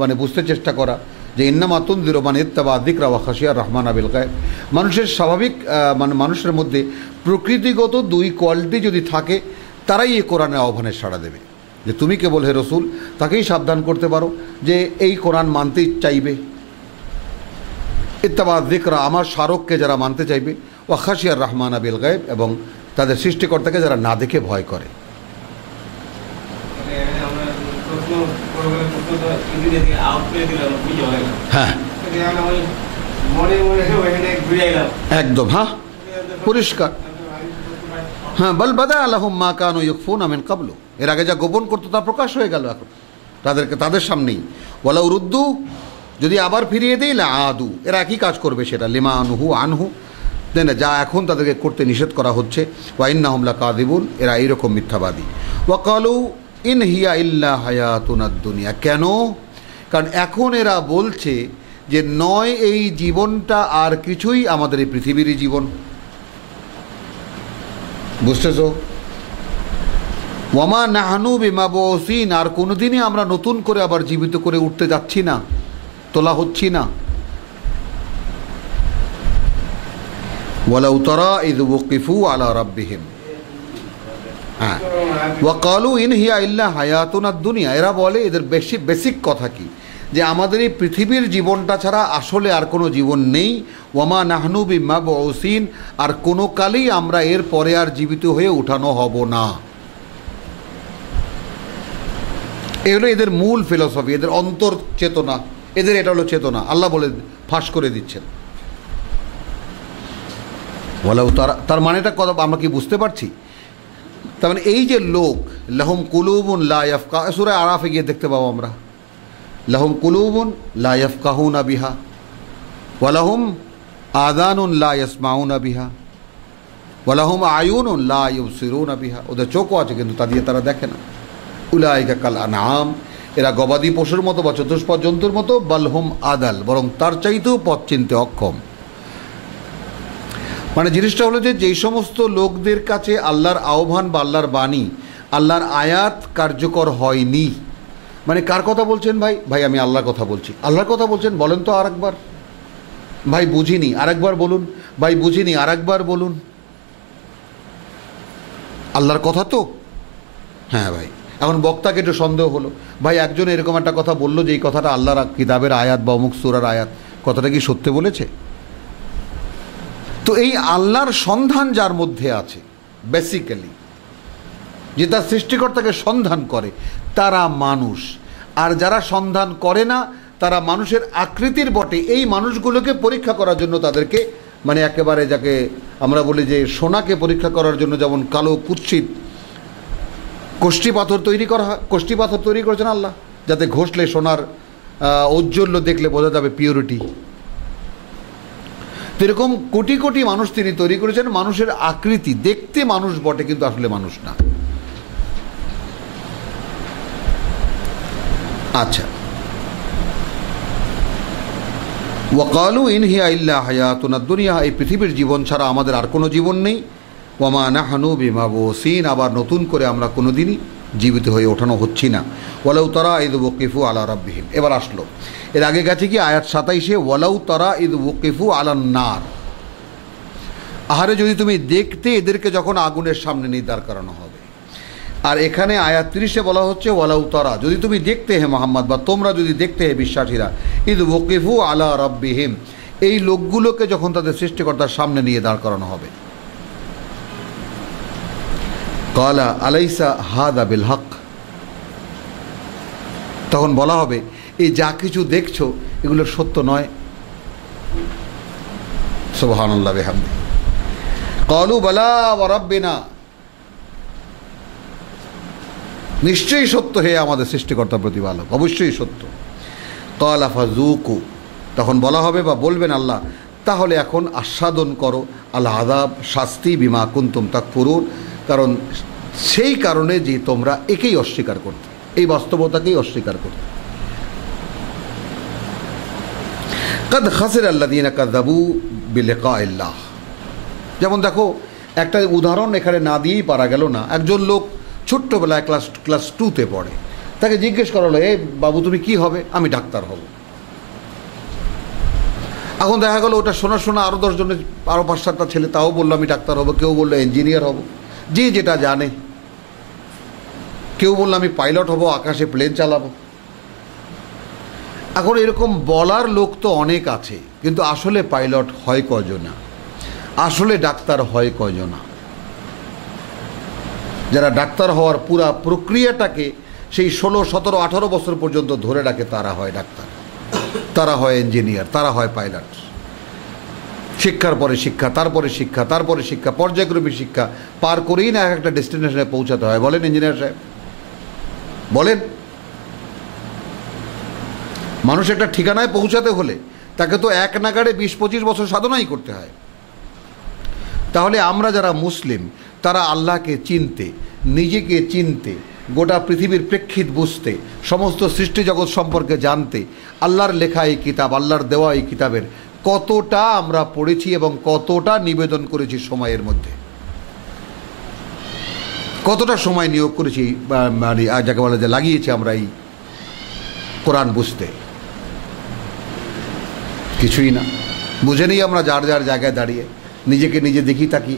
মানে বুঝতে চেষ্টা করা, যে ইন্নামা তুনযিরু মান ইত্তাবা যিকরা ওয়া খাশিয়া রাহমানা বিল গায়ব। মানুষের স্বাভাবিক মানে মানুষের মধ্যে প্রকৃতিগত দুই কোয়ালিটি যদি থাকে তারাই এই কোরআনের আহ্বানের সাড়া দেবে। যে তুমি কেবল হে রসুল তাকেই সাবধান করতে পারো যে এই কোরআন মানতে চাইবে, ইত্তাবা যিকরা আমার স্মারককে যারা মানতে চাইবে, ওয়া খাশিয়া রাহমানা বিল গায়ব, এবং তাদের সৃষ্টিকর্তাকে যারা না দেখে ভয় করে। হ্যাঁ একদম, হ্যাঁ পরিষ্কার। হ্যাঁ বল বাদা আলাহুম মা কানু ইউখফুনা মিন ক্বাবলু, এর আগে যা গোপন করতো তা প্রকাশ হয়ে গেল এখন তাদের সামনেই। ওয়ালাউ রুদ্দু, যদি আবার ফিরিয়ে দেই লাআদু, এরা একই কাজ করবে, সেটা লিমা নুহু আনহু, না যা এখন তাদেরকে করতে নিষেধ করা হচ্ছে। ওয়া ইন্নাহুম লাকাযিবুন, এরা এইরকম মিথ্যাবাদী। ওয়া ক্বালু ইন হিয়া ইল্লা হায়াতুনাদ দুনিয়া, কেন? কারণ এখন এরা বলছে যে নয় এই জীবনটা আর কিছুই আমাদের এই পৃথিবীরই জীবন। বুঝতেছ? ওয়ামা নাহনু বিমাবউসিন, আর কোনোদিনই আমরা নতুন করে আবার জীবিত করে উঠতে যাচ্ছি না, তোলা হচ্ছি না। ওয়ালাউ তারা ইয ওয়াকিফু আলা রাব্বিহিম, হ্যাঁ ওয়া ক্বালু ইন হিয়া ইল্লা হায়াতুনাদ দুনিয়া, এরা বলে, এদের বেসিক কথা কি, যে আমাদের এই পৃথিবীর জীবনটা ছাড়া আসলে আর কোনো জীবন নেই। ওয়ামা নাহনু বিমাবউসিন, আর কোনো কালেই আমরা এর পরে আর জীবিত হয়ে উঠানো হব না। এগুলো এদের মূল ফিলসফি, এদের অন্তর চেতনা, এদের এটা হলো চেতনা। আল্লাহ বলে ফাঁস করে দিচ্ছেন। ওয়ালাউ তারা, তার মানেটা কথা আমরা কি বুঝতে পারছি? তার মানে এই যে লোক, লাহুম কুলুবুন লা ইয়াফকা, সূরা আরাফে গিয়ে দেখতে পাবো আমরা, লাহুম কুলুবুন লা ইয়াফকাহুনা বিহা ওয়া লাহুম আযানুন লা ইয়াসমাউনা বিহা ওয়া লাহুম আয়ুনুন লা ইউবসিরুনা বিহা, ওদের চোখও আছে কিন্তু তা দিয়ে তারা দেখে না। উলাইকা কাল আনআম, এরা গবাদি পশুর মতো বা চতুষ্পদ জন্তুর মতো। বালহুম আদাল, বরং তার চাইতেও পথ চিনতে অক্ষম। মানে জিনিসটা হলো যে যেই সমস্ত লোকদের কাছে আল্লাহর আহ্বান বা আল্লাহর বাণী, আল্লাহর আয়াত কার্যকর হয়নি, মানে কার কথা বলছেন ভাই? ভাই আমি আল্লাহর কথা বলছি। আল্লাহর কথা বলছেন, বলেন তো আরেকবার। ভাই বুঝিনি, আরেকবার বলুন। ভাই বুঝিনি, আরেকবার বলুন। আল্লাহর কথা তো, হ্যাঁ ভাই। এখন বক্তাকে একটু সন্দেহ হলো, ভাই একজন এরকম একটা কথা বললো যে এই কথাটা আল্লাহর কিতাবের আয়াত বা অমুক সূরার আয়াত, কথাটা কি সত্যি বলেছে? তো এই আল্লাহর সন্ধান যার মধ্যে আছে বেসিক্যালি, যে তার সৃষ্টিকর্তাকে সন্ধান করে, তারা মানুষ। আর যারা সন্ধান করে না তারা মানুষের আকৃতির বটে, এই মানুষগুলোকে পরীক্ষা করার জন্য তাদেরকে, মানে একেবারে যাকে আমরা বলি যে সোনাকে পরীক্ষা করার জন্য যেমন কালো কুৎসিত কোষ্ঠী পাথর তৈরি করা হয়, কোষ্ঠী পাথর তৈরি করেছেন আল্লাহ, যাতে ঘষলে সোনার ঔজ্জ্বল্য দেখলে বোঝা যাবে পিওরিটি। এরকম কোটি কোটি মানুষ তিনি তৈরি করেছেন, মানুষের আকৃতি দেখতে মানুষ বটে কিন্তু আসলে মানুষ না। আচ্ছা, ওয়াকালু ইন হিয়া ইল্লা হায়াতুনাদ দুনিয়া, এই পৃথিবীর জীবন ছাড়া আমাদের আর কোনো জীবন নেই। ওয়ামা নাহনু বিমাবউসিন, আবার নতুন করে আমরা কোনোদিনই জীবিত হয়ে ওঠানো হচ্ছি না। ওয়ালাউ তারা ইয ওয়াকিফু আলা রাব্বিহিম, এবার আসলো এর আগে গেছে কি আয়াত 27-এ, ওয়ালাউ তারা ইয ওয়াকিফু আলান নার, আহারে যদি তুমি দেখতে এদেরকে যখন আগুনের সামনে নিয়ে দাঁড় করানো হবে। আর এখানে আয়াত 30-এ বলা হচ্ছে ওয়ালাউ তারা, যদি তুমি দেখতে হে মুহাম্মদ, বা তোমরা যদি দেখতে হে বিশ্বাসীরা, ইয ওয়াকিফু আলা রাব্বিহিম, এই লোকগুলোকে যখন তাদের সৃষ্টিকর্তার সামনে নিয়ে দাঁড় করানো হবে। কালা আলাইসা হাদা বিল হক, তখন বলা হবে এই যা কিছু দেখছো এগুলো সত্য নয়। সুবহানাল্লাহ বিহামদি। ক্বালু বালা ওয়া রাব্বিনা, নিশ্চয়ই সত্য হে আমাদের সৃষ্টিকর্তা প্রতিপালক, অবশ্যই সত্য। ক্বালা ফাযূকু, তখন বলা হবে বা বলবেন আল্লাহ, তাহলে এখন আস্বাদন করো আল আযাব, শাস্তি, বিমা কুনতুম তাকফুরুন, কারণ সেই কারণে যে তোমরা একেই অস্বীকার করতে, এই বাস্তবতাকেই অস্বীকার করতে। কাদ খাসিরা আল্লাযীনা কাযাবু বিলিকাইল্লাহ। যেমন দেখো, একটা উদাহরণ এখানে না দিয়েই পারা গেল না। একজন লোক ছোট্টবেলায় ক্লাস 2-তে পড়ে, তাকে জিজ্ঞেস করা হলো, এ বাবু তুমি কি হবে? আমি ডাক্তার হব। এখন দেখা গেল ওটা শোনা আরও 10 জনের, আরও 5-7টা ছেলে তাও বললো আমি ডাক্তার হব, কেউ বললো ইঞ্জিনিয়ার হব, যে যেটা জানে। কেউ বললো আমি পাইলট হব, আকাশে প্লেন চালাবো। এখন এরকম বলার লোক তো অনেক আছে, কিন্তু আসলে পাইলট হয় কজনা, আসলে ডাক্তার হয় কজনা? যারা ডাক্তার হওয়ার পুরা প্রক্রিয়াটাকে সেই 16, 17, 18 বছর পর্যন্ত ধরে রাখে, তারা হয় ডাক্তার, তারা হয় ইঞ্জিনিয়ার, তারা হয় পাইলট। শিক্ষার পরে শিক্ষা, তারপরে শিক্ষা, তারপরে শিক্ষা, পর্যায়ক্রমিক শিক্ষা পার করেই না একটা ডেস্টিনেশনে পৌঁছাতে হয়। বলেন ইঞ্জিনিয়ার সাহেব, বলেন। মানুষ একটা ঠিকানায় পৌঁছাতে হলে তাকে তো এক নাগাড়ে 20-25 বছর সাধনাই করতে হয়। তাহলে আমরা যারা মুসলিম, তারা আল্লাহকে চিনতে, নিজেকে চিনতে, গোটা পৃথিবীর প্রেক্ষিত বুঝতে, সমস্ত সৃষ্টি জগৎ সম্পর্কে জানতে, আল্লাহর লেখা এই কিতাব, আল্লাহর দেওয়া এই কিতাবের কতটা আমরা পড়েছি এবং কতটা নিবেদন করেছি সময়ের মধ্যে, কতটা সময় নিয়োগ করেছি, মানে যাকে বলে যে লাগিয়েছি আমরা এই কোরআন বুঝতে? কিছুই না, বুঝে নিই আমরা যার যার জায়গায় দাঁড়িয়ে নিজেকে নিজে দেখি তাকি।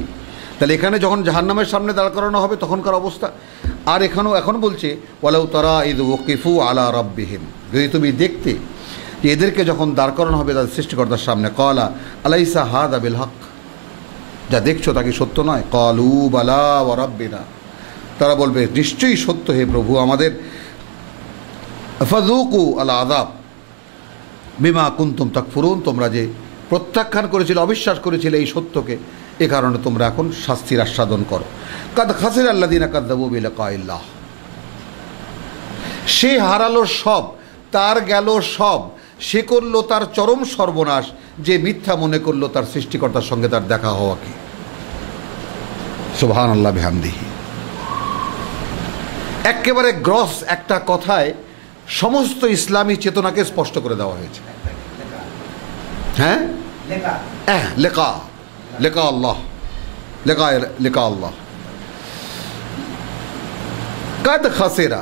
তাহলে এখানে যখন জাহান্নামের সামনে দাঁড় করানো হবে তখনকার অবস্থা। আর এখন বলছে ওয়ালাউ তারা ইয ওয়াকিফু আলা রাব্বিহিম, যদি তুমি দেখতে যে এদেরকে যখন দাঁড় করানো হবে তাদের সৃষ্টিকর্তার সামনে, ক্বালা আলাইসা হাযা বিল হক, যা দেখছো তা কি সত্য নয়? ক্বালু বালা ওয়া রাব্বিনা, তারা বলবে নিশ্চয়ই সত্য হে প্রভু আমাদের। ফাযূকু আল আযাব বিমা কুনতুম তাকফুরুন, তোমরা যে প্রত্যাখ্যান করেছিলে, অবিশ্বাস করেছিলে এই সত্যকে, এ কারণে তোমরা এখন শাস্তির আস্বাদন করো। কাদ খাসিরা আল্লাযীনা কাযাবু বিলিকাইল্লাহ, সে হারালো সব, তার গেল সব, সে করলো তার চরম সর্বনাশ, যে মিথ্যা মনে করলো তার সৃষ্টিকর্তার সঙ্গে তার দেখা হওয়াকে। সুবহানাল্লাহ বিহামদিহি। একেবারে গ্রস একটা কথায় সমস্ত ইসলামী চেতনাকে স্পষ্ট করে দেওয়া হয়েছে। হ্যাঁ, লেখা লেখা আল্লাহ, লেখা আল্লাহ। কাদ খাসিরা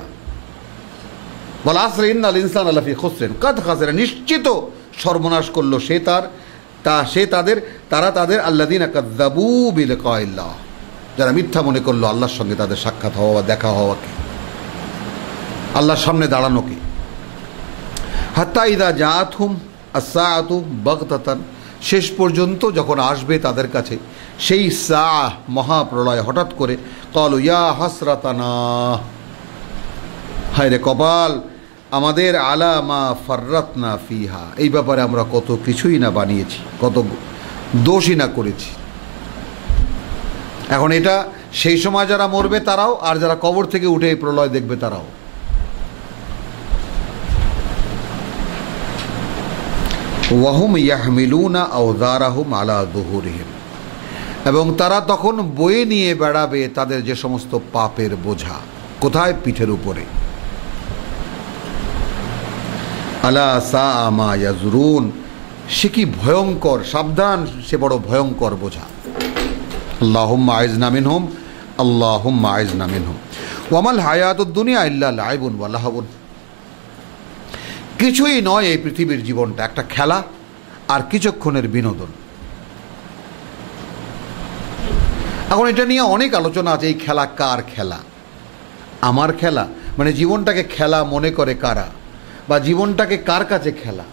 ওয়াল আসরি ইন্নাল ইনসানা লাফি খুসরিন, কাদ খাসিরা, নিশ্চিত সর্বনাশ করলো তারা তাদের আল্লাযীনা কাযাবু বিলিকাইল্লাহ, যারা মিথ্যা মনে করলো আল্লাহর সঙ্গে তাদের সাক্ষাৎ হওয়া বা দেখা হওয়াকে, আল্লাহর সামনে দাঁড়ানোকে। হাত্তা ইযা জাআতহুম আস-সাআতু বাগতাতান, শেষ পর্যন্ত যখন আসবে তাদের কাছে সেই সাআহ, মহাপ্রলয় হঠাৎ করে, ক্বালু ইয়া হাসরাতানা, হায় রে কপাল আমাদের, আলা মা ফাররাতনা ফিহা, এই ব্যাপারে আমরা কত কিছুই না বানিয়েছি, কত দোষই না করেছি। এখন এটা সেই সময় যারা মরবে তারাও, আর যারা কবর থেকে উঠে এই প্রলয় দেখবে তারাও। ওয়াহুম ইয়াহমিলুনা আওযারাহুম আলা যুহুরিহিম, এবং তারা তখন বয়ে নিয়ে বেড়াবে তাদের যে সমস্ত পাপের বোঝা। কোথায়? পিঠের উপরে। আলা সাআ মা ইয়াজরুন, সে কি ভয়ঙ্কর, সাবধান, সে বড় ভয়ঙ্কর বোঝা। আল্লাহুম্মা আইজনা মিনহুম, আল্লাহুম্মা আইজনা মিনহুম। ওয়ামাল হায়াতুদ দুনিয়া ইল্লা লাইবুন ওয়া লাহবুন, কিছুই নয় এই পৃথিবীর জীবনটা, একটা খেলা আর কিছুক্ষণের বিনোদন। এখন এটা নিয়ে অনেক আলোচনা আছে, এই খেলা কার খেলা? আমার খেলা, মানে জীবনটাকে খেলা মনে করে কারা, বা জীবনটাকে কার কাছে খেলা?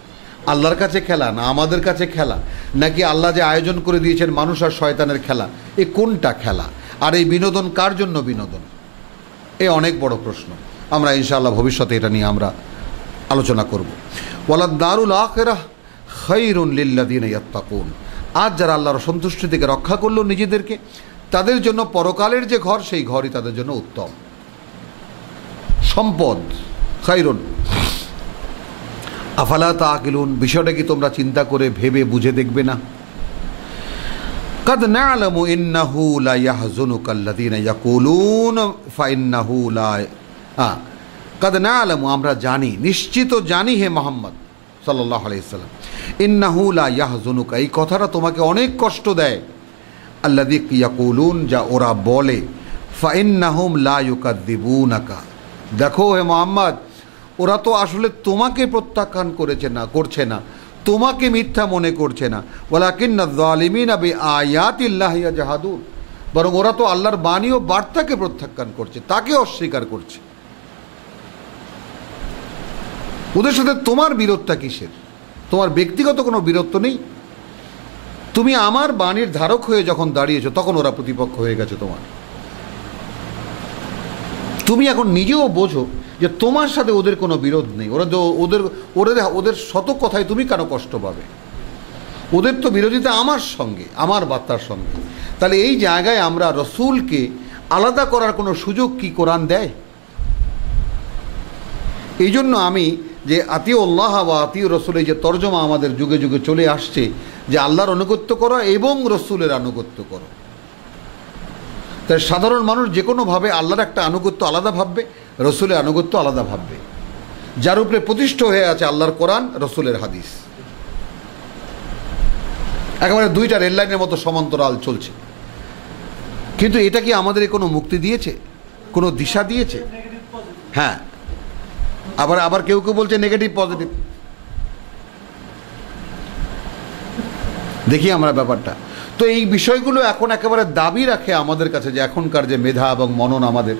আল্লাহর কাছে খেলা, না আমাদের কাছে খেলা, নাকি আল্লাহ যে আয়োজন করে দিয়েছেন মানুষ আর শয়তানের খেলা? এ কোনটা খেলা? আর এই বিনোদন কার জন্য বিনোদন? এ অনেক বড় প্রশ্ন। আমরা ইনশাআল্লাহ ভবিষ্যতে এটা নিয়ে আমরা আলোচনা করব। ওয়ালাদ দারুল আখিরাহ খায়রুন লিল্লাযীনা ইয়াত্তাকুন, আজ যারা আল্লাহর সন্তুষ্টি থেকে রক্ষা করলো নিজেদেরকে, তাদের জন্য পরকালের যে ঘর, সেই ঘরই তাদের জন্য উত্তম। সম্পদ, খায়রুন। আফালা তাআকিলুন, বিষয়টা কি তোমরা চিন্তা করে ভেবে বুঝে দেখবে না? কাদ না'লামু ইন্নাহু লা ইয়াহযুনুকা আল্লাযীনা ইয়াকুলুন ফাইন্নাহু লা কাদ না'লামু, আমরা জানি, নিশ্চিত জানি হে মুহাম্মদ সাল্লাল্লাহু আলাইহি ওয়াসাল্লাম, ইন্নাহু লা ইয়াহযুনুকা, এই কথাটা তোমাকে অনেক কষ্ট দেয়, আল্লাযী ইয়াকুলুন, যা ওরা বলে, ফাইন্নাহুম লা ইউকাযযিবুনাকা, দেখো হে মুহাম্মদ, ওরা তো আসলে তোমাকে প্রত্যাখ্যান করছে না, তোমাকে মিথ্যা মনে করছে না, ওয়ালাকিন্নায যালিমিনা বিআয়াতিল্লাহি ইয়াজহাদুন, বরং ওরা তো আল্লাহর বাণী ও বার্তাকে প্রত্যাখ্যান করছে, তাকে অস্বীকার করছে। ওদের সাথে তোমার বিরোধটা কিসের? তোমার ব্যক্তিগত কোনো বিরোধ তো নেই। তুমি আমার বাণীর ধারক হয়ে যখন দাঁড়িয়েছো তখন ওরা প্রতিপক্ষ হয়ে গেছে তোমার। তুমি এখন নিজেও বোঝো যে তোমার সাথে ওদের কোনো বিরোধ নেই। ওদের শত কথায় তুমি কেন কষ্ট পাবে? ওদের তো বিরোধিতা আমার সঙ্গে, আমার বার্তার সঙ্গে। তাহলে এই জায়গায় আমরা রসুলকে আলাদা করার কোনো সুযোগ কি কোরআন দেয়? এই জন্য আমি যে আতিউল্লাহ ওয়া আতিউর রসুল, এই যে তর্জমা আমাদের যুগে যুগে চলে আসছে যে আল্লাহর আনুগত্য করো এবং রসুলের আনুগত্য করো, তাই সাধারণ মানুষ যে কোনোভাবে আল্লাহর একটা আনুগত্য আলাদা ভাববে, রসুলের আনুগত্য আলাদা ভাববে। যার উপরে প্রতিষ্ঠিত হয়ে আছে আল্লাহর কোরআন, রসুলের হাদিস, একেবারে দুইটা রেল লাইনের মতো সমান্তরাল চলছে। কিন্তু এটা কি আমাদের কোনো মুক্তি দিয়েছে, কোনো দিশা দিয়েছে? হ্যাঁ, আবার কেউ কেউ বলছে নেগেটিভ পজিটিভ। দেখি আমরা ব্যাপারটা তো এই বিষয়গুলো এখন একেবারে দাবি রাখে আমাদের কাছে যে এখনকার যে মেধা এবং মনন আমাদের,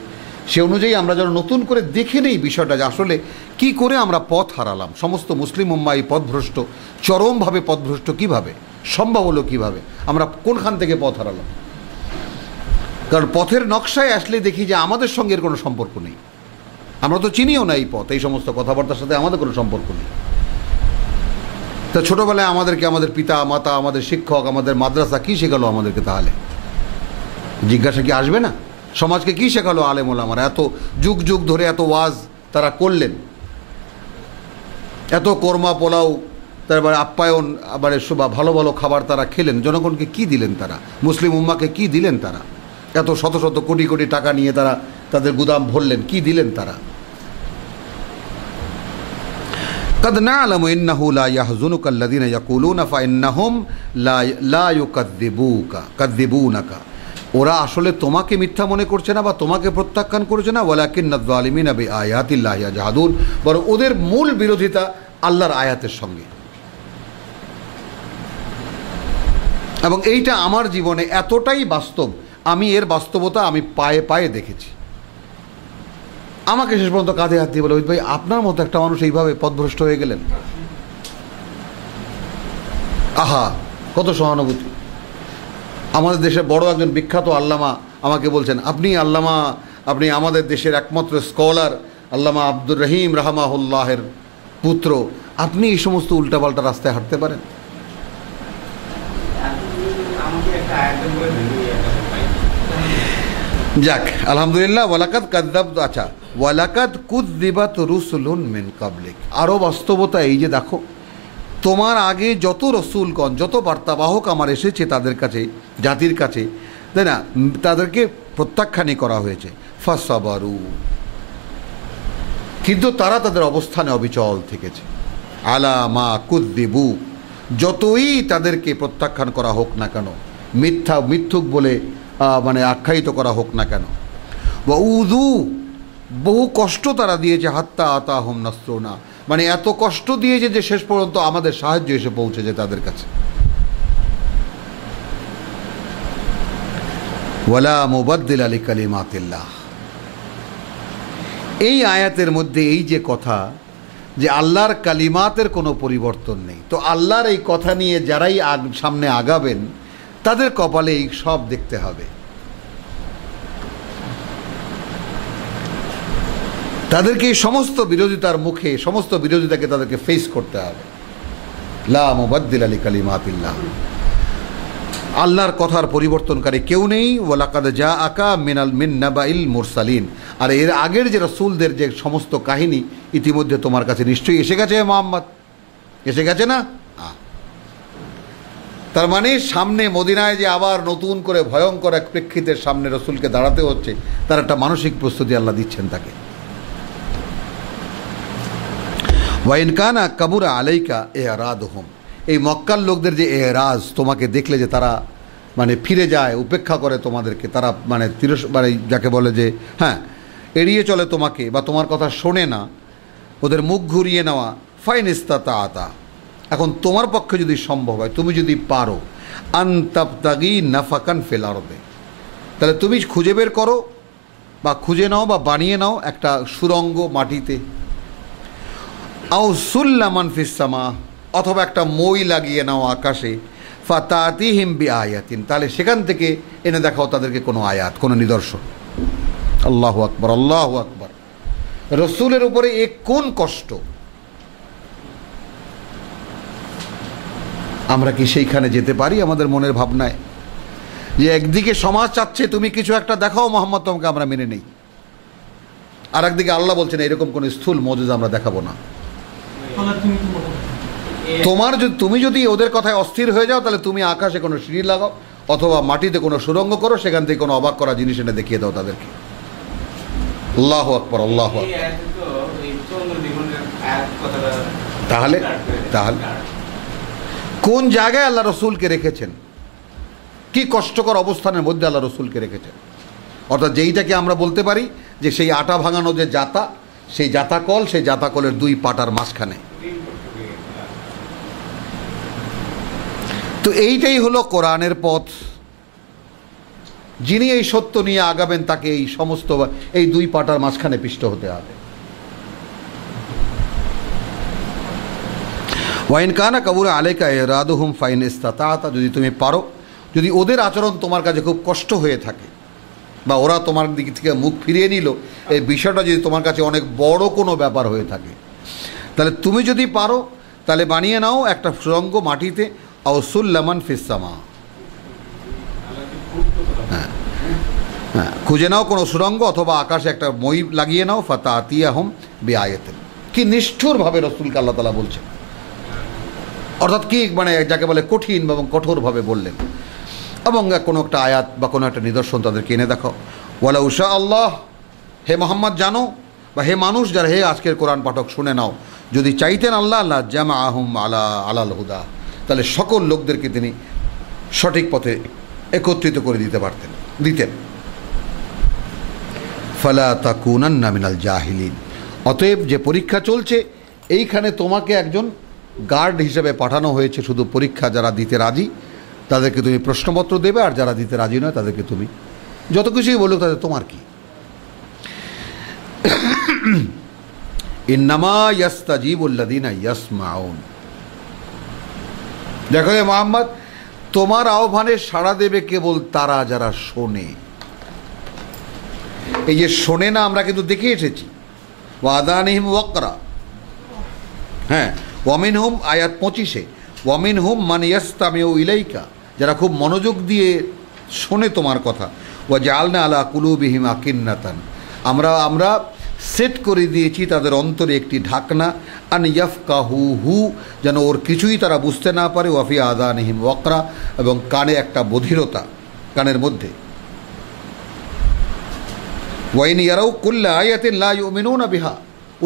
সে অনুযায়ী আমরা যেন নতুন করে দেখে নেই বিষয়টা যে আসলে কি করে আমরা পথ হারালাম। সমস্ত মুসলিম উম্মাহ এই পথভ্রষ্ট, চরমভাবে পথভ্রষ্ট কিভাবে সম্ভব হলো, কিভাবে আমরা কোনখান থেকে পথ হারালাম? কারণ পথের নকশায় আসলে দেখি যে আমাদের সঙ্গে এর কোনো সম্পর্ক নেই, আমরা তো চিনিও না এই পথ, এই সমস্ত কথাবার্তার সাথে আমাদের কোনো সম্পর্ক নেই। তা ছোটোবেলায় আমাদেরকে আমাদের পিতা মাতা, আমাদের শিক্ষক, আমাদের মাদ্রাসা কী শেখালো আমাদেরকে? তাহলে জিজ্ঞাসা কি আসবে না? সমাজকে কী শেখালো আলেম ওলামারা? এত যুগ যুগ ধরে এত ওয়াজ তারা করলেন, এত কোরমা পোলাও, তারপরে আপ্যায়ন, আবার ভালো ভালো খাবার তারা খেলেন, জনগণকে কি দিলেন তারা? মুসলিম উম্মাকে কি দিলেন তারা? এত শত শত কোটি কোটি টাকা নিয়ে তারা তাদের গুদাম ভরলেন, কি দিলেন তারা? قد نعلم إنه لا يحزنك الذين يقولون فإنهم لا يكذبونك, ওরা আসলে তোমাকে মিথ্যা মনে করছে না বা তোমাকে প্রত্যাখ্যান করছে না, ওয়ালাকিন্নায যালিমিনা বিআয়াতিল্লাহি ইয়াজহাদুন, বরং ওদের মূল বিরোধিতা আল্লাহর আয়াতের সঙ্গে। এবং এইটা আমার জীবনে এতটাই বাস্তব, আমি এর বাস্তবতা আমি পায়ে পায়ে দেখেছি। আমাকে শেষ পর্যন্ত কাঁধে হাত দিয়ে বলে, ভাই আপনার মতো একটা মানুষ এইভাবে পথভ্রষ্ট হয়ে গেলেন, আহা কত সহানুভূতি। আমাদের দেশের বড় একজন বিখ্যাত আল্লামা আমাকে বলছেন, আপনি আমাদের দেশের একমাত্র স্কলার আল্লামা আব্দুর রহিম রাহমাহুল্লাহের পুত্র, আপনি এই সমস্ত উল্টাপাল্টা রাস্তায় হাঁটতে পারেন? যাক, আলহামদুলিল্লাহ। ওয়ালাকাদ কুযযিবাত রুসুলুন মিন ক্বাবলিক, আরও বাস্তবতা এই যে দেখো, তোমার আগে যত রসুলগণ, যত বার্তাবাহক আমার এসেছে তাদের কাছে, জাতির কাছে, তাই না, তাদেরকে প্রত্যাখ্যানই করা হয়েছে। ফাসাবারু, কিন্তু তারা তাদের অবস্থানে অবিচল থেকেছে। আলা মা কুযযিবু, যতই তাদেরকে প্রত্যাখ্যান করা হোক না কেন, মিথ্যুক বলে আখ্যায়িত করা হোক না কেন, ওয়া উযু, বহু কষ্ট তারা দিয়েছে, হাত্তা আতাহুম নাসরুনা, এত কষ্ট দিয়েছে যে শেষ পর্যন্ত আমাদের সাহায্য এসে পৌঁছেছে তাদের কাছে। ওয়ালা মুবাদদিলা লিকালিমাতিল্লাহ, এই আয়াতের মধ্যে এই যে কথা যে আল্লাহর কালিমাতের কোনো পরিবর্তন নেই, তো আল্লাহর এই কথা নিয়ে যারাই সামনে আগাবেন তাদের কপালে এই সব দেখতে হবে, তাদেরকে এই সমস্ত বিরোধিতার মুখে, সমস্ত বিরোধিতাকে তাদেরকে ফেস করতে হবে। লা মুবাদদিলা লিকালিমাতিল্লাহ। আল্লাহর কথার পরিবর্তনকারী কেউ নেই। ওয়ালাকাদ জাআকা মিন নাবাইল মুরসালিন, আর এর আগের যে রাসূলদের যে সমস্ত কাহিনী ইতিমধ্যে তোমার কাছে নিশ্চয়ই এসে গেছে মুহাম্মদ, এসে গেছে না? তার মানে সামনে মদিনায় যে আবার নতুন করে ভয়ঙ্কর এক প্রেক্ষিতের সামনে রাসূলকে দাঁড়াতে হচ্ছে, তার একটা মানসিক প্রস্তুতি আল্লাহ দিচ্ছেন তাকে। ওয়া ইন কানা কাবুরা আলাইকা ইরাদুহুম, এই মক্কার লোকদের যে এরাজ, তোমাকে দেখলে যে তারা মানে ফিরে যায়, উপেক্ষা করে তোমাদেরকে, তারা মানে মানে যাকে বলে যে হ্যাঁ এড়িয়ে চলে তোমাকে বা তোমার কথা শোনে না, ওদের মুখ ঘুরিয়ে নেওয়া, ফাইন ইস্তাতা, এখন তোমার পক্ষে যদি সম্ভব হয়, তুমি যদি পারো, আনতাবতাগি নাফাকান ফিল আরদে, তাহলে তুমি খুঁজে বের করো বা খুঁজে নাও বা বানিয়ে নাও একটা সুরঙ্গ মাটিতে, আও সুল্লামান ফিস সামা, অথবা একটা মই লাগিয়ে নাও আকাশে, ফাতাতিহিম বিআয়াতিন, তাহলে সেখান থেকে এনে দেখাও তাদেরকে কোনো আয়াত, কোনো নিদর্শন। আল্লাহু আকবার, আল্লাহু আকবার। রসুলের উপরে এ কোন কষ্ট! আমরা কি সেইখানে যেতে পারি আমাদের মনের ভাবনায়, যে একদিকে সমাজ চাচ্ছে তুমি কিছু একটা দেখাও মোহাম্মদ, তোমাকে আমরা মেনে নেই, আর একদিকে আল্লাহ বলছেন এরকম কোনো স্থূল মজুদ আমরা দেখাবো না। তুমি যদি ওদের কথায় অস্থির হয়ে যাও, তাহলে তুমি আকাশে কোনো সিঁড়ি লাগাও অথবা মাটিতে কোনো সুরঙ্গ করো, সেখান থেকে কোনো অবাক করা জিনিস এনে দেখিয়ে দাও তাদেরকে। আল্লাহু আকবার, আল্লাহু আকবার। তাহলে তাহলে কোন জায়গায় আল্লাহ রসুলকে রেখেছেন, কি কষ্টকর অবস্থানের মধ্যে আল্লাহ রসুলকে রেখেছেন। অর্থাৎ যেইটাকে আমরা বলতে পারি যে সেই আটা ভাঙানো যে জাতা, সেই জাতাকল, সেই জাতাকলের দুই পাটার মাঝখানে। তো এইটাই হলো কোরআনের পথ। যিনি এই সত্য নিয়ে আগাবেন তাকে এই সমস্ত এই দুই পাটার মাঝখানে পিষ্ট হতে হবে। ওয়াইন কানা কাবুরা আলাইকা ইরাদুহুম ফাইন ইস্তাতা, যদি তুমি পারো, যদি ওদের আচরণ তোমার কাছে খুব কষ্ট হয়ে থাকে বা ওরা তোমার দিক থেকে মুখ ফিরিয়ে নিল, এই বিষয়টা যদি তোমার কাছে অনেক বড় কোনো ব্যাপার হয়ে থাকে, তাহলে তুমি যদি পারো তাহলে বানিয়ে নাও একটা সুরঙ্গ মাটিতে, আও সুল্লামান ফিস সামা, হ্যাঁ হ্যাঁ, খুঁজে নাও কোনো সুরঙ্গ অথবা আকাশে একটা মই লাগিয়ে নাও, ফাতাতিয়াহুম বিআয়াতিন। কি নিষ্ঠুরভাবে রাসূলকে আল্লাহ তাআলা বলছেন, অর্থাৎ কি মানে যাকে বলে কঠিন এবং কঠোরভাবে বললেন, এবং কোনো একটা আয়াত বা কোনো একটা নিদর্শন তাদেরকে এনে দেখাও। ওয়ালা উশা আল্লাহ, হে মোহাম্মদ জানো, বা হে মানুষ যারা, হে আজকের কোরআন পাঠক শুনে নাও, যদি চাইতেন আল্লাহ, আল্লাহ জামাআহুম আলাল হুদা, তাহলে সকল লোকদেরকে তিনি সঠিক পথে একত্রিত করে দিতেন। ফালা তাকুনান্না মিনাল জাহিলিন, অতএব যে পরীক্ষা চলছে এইখানে তোমাকে একজন গার্ড হিসেবে পাঠানো হয়েছে, শুধু পরীক্ষা যারা দিতে রাজি তাদেরকে তুমি প্রশ্নপত্র দেবে, আর যারা দিতে রাজি নয় তাদেরকে তুমি যত কিছুই বলুক তাদের তোমার কি। ইন্নামা ইয়াস্তাজিবুল্লাযীনা ইয়াসমাউন, দেখো হে মুহাম্মদ, তোমার আহ্বানে সাড়া দেবে কেবল তারা যারা শোনে। এই যে শোনে না, আমরা কিন্তু দেখে এসেছি, ওয়াদানিহিম ওয়াকরা, হ্যাঁ, ওয়ামিনহুম আয়াত 25-এ, ওয়ামিনহুম মান ইয়াস্তামিউ ইলাইকা, যারা খুব মনোযোগ দিয়ে শোনে তোমার কথা, ওয়া জাআলনা আলা কুলুবিহিম আকিন্নাতান, আমরা সেট করে দিয়েছি তাদের অন্তরে একটি ঢাকনা, আন ইয়াফকাহুহু, যেন ওর কিছুই তারা বুঝতে না পারে, ওয়াফি আযানিহিম ওয়াকরা, এবং কানে একটা বধিরতা কানের মধ্যে, ওয়াইন ইয়ারাউ কুল্লা আয়াতিন লা ইউমিনুনা বিহা,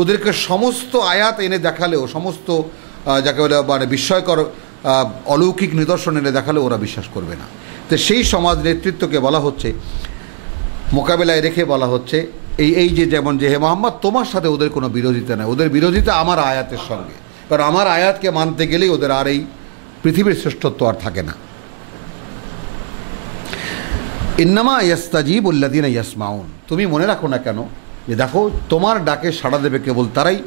ওদেরকে সমস্ত আয়াত এনে দেখালেও, সমস্ত যাকে বলে মানে বিস্ময়কর অলৌকিক নিদর্শন এনে দেখালেও ওরা বিশ্বাস করবে না। তো সেই সমাজ নেতৃত্বকে বলা হচ্ছে, মোকাবেলায় রেখে বলা হচ্ছে এই যে যেমন যে হে মোহাম্মদ, তোমার সাথে ওদের কোনো বিরোধিতা নেই, ওদের বিরোধিতা আমার আয়াতের সঙ্গে, কারণ আমার আয়াতকে মানতে গেলেই ওদের আর এই পৃথিবীর শ্রেষ্ঠত্ব আর থাকে না। ইন্নামা ইয়াস্তাজিবুল্লাযীনা ইয়াসমাউন, তুমি মনে রাখো না কেন যে দেখো তোমার ডাকে সাড়া দেবে কেবল তারাই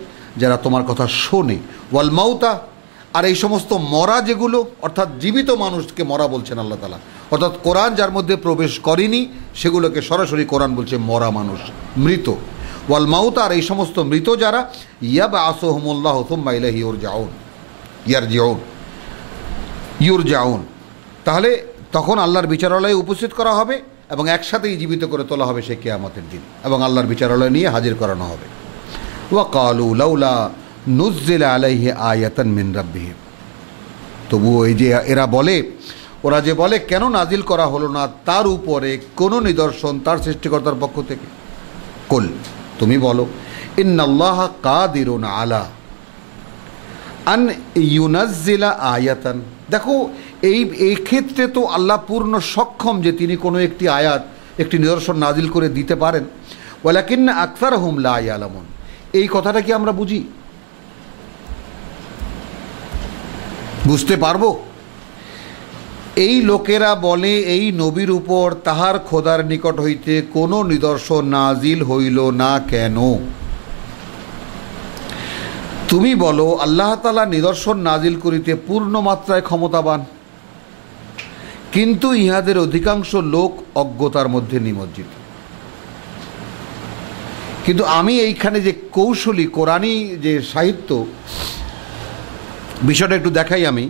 যারা তোমার কথা শোনে। ওয়াল মাউতা, আর এই সমস্ত মরা যেগুলো, অর্থাৎ জীবিত মানুষকে মরা বলছেন আল্লাহ তাআলা, অর্থাৎ কোরআন যার মধ্যে প্রবেশ করেনি সেগুলোকে সরাসরি কোরআন বলছে মরা মানুষ, মৃত। ওয়াল মাউতা, আর এই সমস্ত মৃত যারা, ইয়াবআসুহুমুল্লাহু সুম্মা ইলাইহি ইউরজাউন, তাহলে তখন আল্লাহর বিচারালয়ে উপস্থিত করা হবে এবং একসাথেই জীবিত করে তোলা হবে সেই কিয়ামতের দিন, এবং আল্লাহর বিচারালয় নিয়ে হাজির করানো হবে। ওয়া ক্বালু লাউলা নুজ্জিলা আলাইহি আয়াতান মিন রাব্বিহি, তবুও এই যে ওরা যে বলে কেন নাজিল করা হলো না তার উপরে কোনো নিদর্শন তার সৃষ্টিকর্তার পক্ষ থেকে। কুল, তুমি বলো, ইন্নাল্লাহা কাদিরুন আলা আন ইউনাজ্জিলা আয়াতান, দেখো এই ক্ষেত্রে তো আল্লাহ পূর্ণ সক্ষম যে তিনি কোনো একটি আয়াত, একটি নিদর্শন নাজিল করে দিতে পারেন। ওয়ালাকিন্না আকসারহুম লা ইয়ালামুন, এই কথাটা কি আমরা বুঝি? বুঝতে পারবো? এই লোকেরা বলে এই নবীর উপর তাহার খোদার নিকট হইতে কোনো নিদর্শন নাজিল হইল না কেন? তুমি বলো আল্লাহ তাআলা নিদর্শন নাজিল করিতে পূর্ণ মাত্রায় ক্ষমতাবান, কিন্তু ইহাদের অধিকাংশ লোক অজ্ঞতার মধ্যে নিমজ্জিত। কিন্তু আমি এইখানে যে কৌশলী কোরআনী যে সাহিত্য, বিষয়টা একটু দেখাই আমি,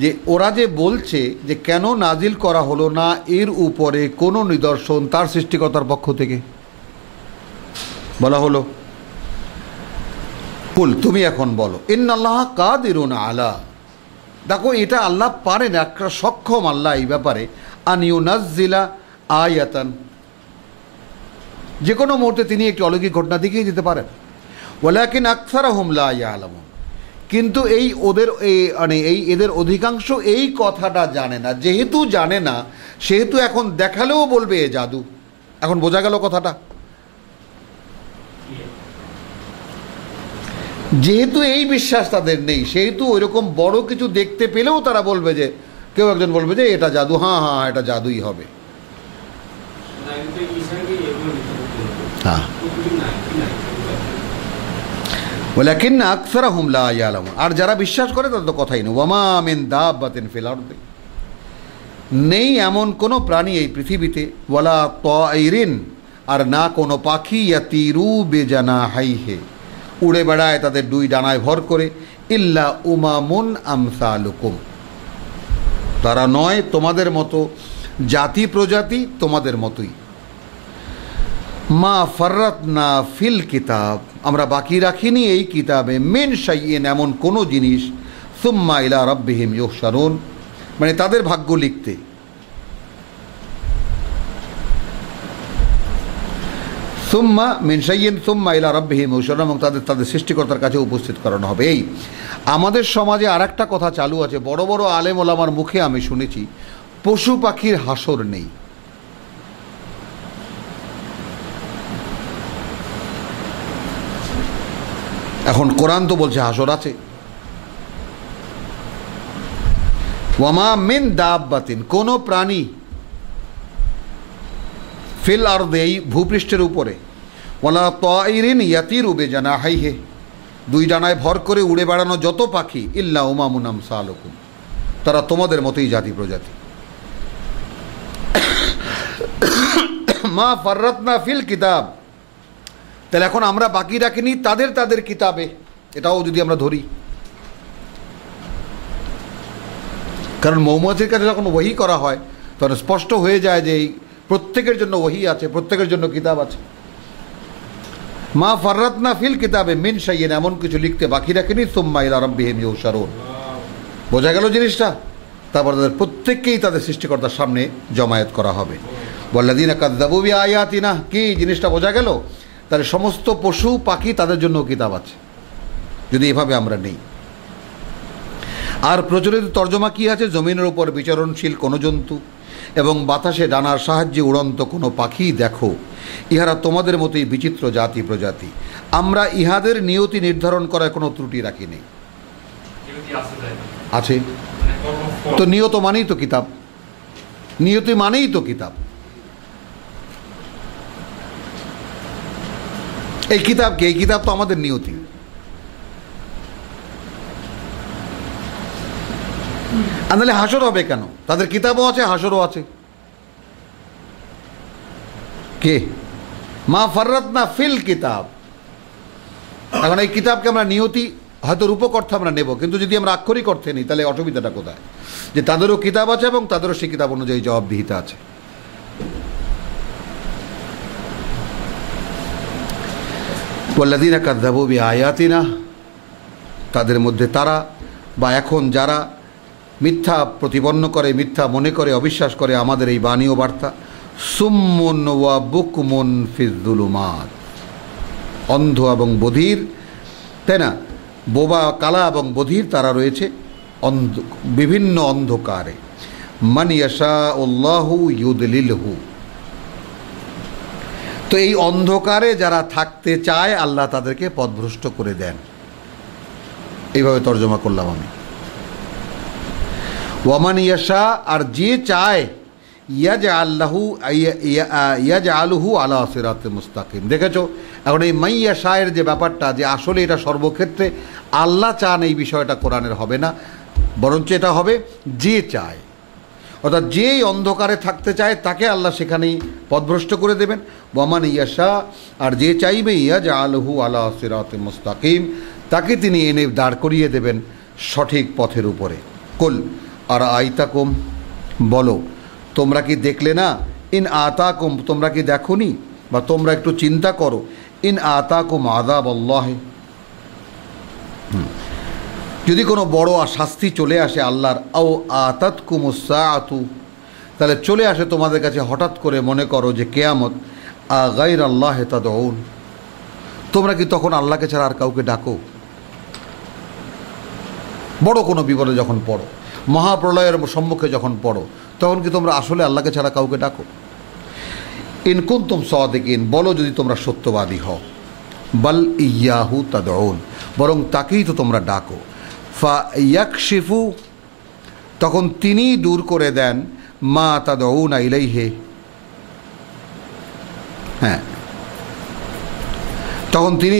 যে ওরা যে বলছে যে কেন নাজিল করা হলো না এর উপরে কোনো নিদর্শন তার সৃষ্টিকর্তার পক্ষ থেকে, বলা হলো কুল, তুমি এখন বলো, ইন্নাল্লাহা কাদিরুন আলা, দেখো এটা আল্লাহ পারেন, একটা সক্ষম আল্লাহ এই ব্যাপারে, আন ইউনাজ্জিলা আয়াতান, যে কোনো মুহূর্তে তিনি একটি অলৌকিক ঘটনা দেখিয়ে দিতে পারেন। ওয়ালাকিন আকসারহুম লা ইয়ালামুন, কিন্তু এদের অধিকাংশ এই কথাটা জানে না। যেহেতু জানে না, সেহেতু এখন দেখালেও বলবে এ জাদু। এখন বোঝা গেল কথাটা? যেহেতু এই বিশ্বাস তাদের নেই, সেহেতু ওইরকম বড় কিছু দেখতে পেলেও তারা বলবে যে, কেউ একজন বলবে যে এটা জাদু, হ্যাঁ হ্যাঁ এটা জাদুই হবে। হ্যাঁ, ওয়ালাকিন্না আকসারহুম লা ইয়ালামুন, আর যারা বিশ্বাস করে তাদের তো কথাই নেই। ওয়ামা মিন দাব্বাতিন ফিল আরদি, নেই এমন কোনো প্রাণী এই পৃথিবীতে, ওয়ালা তাইরিন, আর না কোনো পাখি, ইয়াতিরু বিজানাহাইহি, উড়ে বেড়ায় তাদের দুই ডানায় ভর করে, ইল্লা উমামুন আমসালুকুম, তারা নয় তোমাদের মতো জাতি প্রজাতি তোমাদের মতোই। মা ফাররাতনা ফিল কিতাব, আমরা বাকি রাখিনি এই কিতাবে, মিন শাইইন, এমন কোনো জিনিস, সুম্মা ইলা রাব্বিহিম ইউহশারুন, মানে তাদের ভাগ্য লিখতে। সুম্মা মিন শাইইন সুম্মা ইলা রাব্বিহিম ইউহশারুন, এবং তাদের সৃষ্টিকর্তার কাছে উপস্থিত করানো হবে। এই আমাদের সমাজে আর একটা কথা চালু আছে, বড় বড় আলেম ওলামার মুখে আমি শুনেছি, পশু পাখির হাসর নেই। এখন কোরআন তো বলছে হাসর আছে। ওয়ামা মিন দাব্বাতিন, কোন প্রাণী, ফিল আরদি, এই ভূপৃষ্ঠের উপরে, ওয়ালা তাইরিন ইয়াতিরু বিজানাহাইহি, দুই ডানায় ভর করে উড়ে বেড়ানো যত পাখি, ইল্লা উমামুন আমসালুকুম, তারা তোমাদের মতোই জাতি প্রজাতি। মা ফাররাতনা ফিল কিতাব, তাহলে এখন আমরা বাকি রাখিনি তাদের কিতাবে, এটাও যদি আমরা ধরি, কারণ মৌমাছির কাছে যখন ওহী করা হয় তখন স্পষ্ট হয়ে যায় যে এই প্রত্যেকের জন্য ওহী আছে, প্রত্যেকের জন্য কিতাব আছে। মা ফাররাতনা ফিল কিতাবে মিন শাইইন, এমন কিছু লিখতে বাকি রাখিনি, সুম্মা ইলা রাব্বিহিম ইউহশারুন, বোঝা গেল জিনিসটা? তারপর তাদের প্রত্যেককেই তাদের সৃষ্টিকর্তার সামনে জমায়েত করা হবে। ওয়াল্লাযীনা কাযযাবু বিআয়াতিনা, কি জিনিসটা বোঝা গেল? তাহলে সমস্ত পশু পাখি তাদের জন্য কিতাব আছে, যদি এভাবে আমরা নেই। আর প্রচলিত তর্জমা কি আছে? জমিনের উপর বিচরণশীল কোনো জন্তু এবং বাতাসে ডানার সাহায্যে উড়ন্ত কোনো পাখি দেখো, ইহারা তোমাদের মতোই বিচিত্র জাতি প্রজাতি, আমরা ইহাদের নিয়তি নির্ধারণ করায় কোনো ত্রুটি রাখি নেই। আছে তো, নিয়ত মানেই তো কিতাব, নিয়তি মানেই তো কিতাব। এই কিতাব কি? এই কিতাব তো আমাদের নিয়তি। তাহলে হাসর হবে কেন? তাদের কিতাবও আছে, হাসরও আছে। কে? মা ফাররাতনা ফিল কিতাব। এখন এই কিতাবকে আমরা নিয়তি হয়তো রূপক অর্থে আমরা নেব, কিন্তু যদি আমরা আক্ষরিক অর্থে নিই তাহলে অসুবিধাটা কোথায়? যে তাদেরও কিতাব আছে এবং তাদেরও সেই কিতাব অনুযায়ী জবাবদিহিতা আছে। ওয়াল্লাযীনা কাযযাবু বিআয়াতিনা, তাদের মধ্যে তারা বা এখন যারা মিথ্যা প্রতিপন্ন করে, মিথ্যা মনে করে, অবিশ্বাস করে আমাদের এই বাণী ও বার্তা, সুম্মুন ওয়া বুকমুন ফিজ যুলুমাত, অন্ধ এবং বধির, তাই না, বোবা কালা এবং বধির তারা রয়েছে বিভিন্ন অন্ধকারে। মান ইয়াশাউল্লাহু ইউদলিলহু, তো এই অন্ধকারে যারা থাকতে চায় আল্লাহ তাদেরকে পথভ্রষ্ট করে দেন। এইভাবে তর্জমা করলাম আমি। ওয়ামান ইয়াশা, আর যে চায়, ইয়াজআলহু আলা সিরাতে মুস্তাকিম। দেখেছো এখন এই মাইয়াশায়ের যে ব্যাপারটা, যে আসলে এটা সর্বক্ষেত্রে আল্লাহ চান এই বিষয়টা কোরআনের হবে না, বরঞ্চ এটা হবে যে চায়, অর্থাৎ যেই অন্ধকারে থাকতে চায় তাকে আল্লাহ সেখানেই পথভ্রষ্ট করে দেবেন। ওয়ামান ইয়াশা, আর যে চাইবে, ইয়াজআলহু আলা সিরাতে মুস্তাকিম, তাকে তিনি এনে দাঁড় করিয়ে দেবেন সঠিক পথের উপরে। কুল আর আইতাকুম, বলো তোমরা কি দেখলে না, ইন আতাকুম, তোমরা কি দেখোনি বা তোমরা একটু চিন্তা করো, ইন আতাকুম আযাব আল্লাহ, যদি কোনো বড় শাস্তি চলে আসে আল্লাহর, আও আতাতকুমুস সাআতু, তাহলে চলে আসে তোমাদের কাছে হঠাৎ করে, মনে করো যে কিয়ামত, আগাইরাল্লাহি তাদউন, তোমরা কি তখন আল্লাহকে ছাড়া আর কাউকে ডাকো? বড় কোনো বিপদে যখন পড়ো, মহাপ্রলয়ের সম্মুখে যখন পড়ো, তখন কি তোমরা আসলে আল্লাহকে ছাড়া কাউকে ডাকো? ইন কুনতুম সাদিকিন, বলো যদি তোমরা সত্যবাদী হও, বাল ইয়াহু তাদউন, বরং তাকেই তো তোমরা ডাকো। ফা ইয়াকশিফু, তখন তিনি দূর করে দেন, মা তাদউনা ইলাইহি, হ্যাঁ, তখন তিনি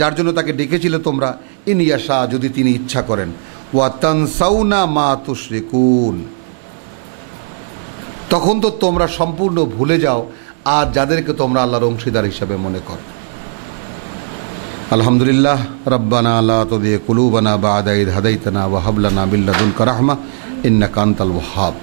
যার জন্য তাকে ডেকেছিলে তোমরা, ইন ইয়াশা, যদি তিনি ইচ্ছা করেন, ওয়া তানসাউনা মা তুশরিকুন, তখন তো তোমরা সম্পূর্ণ ভুলে যাও আর যাদেরকে তোমরা আল্লাহর অংশীদার হিসাবে মনে করো। আলহামদুলিল্লাহ, রব্বানা লা তুযিগ কুলুবানা বা'দা ইয হাদাইতানা ওয়া হাব লানা মিন লাদুনকা রাহমাহ ইন্নাকা আনতাল ওয়াহ্হাব।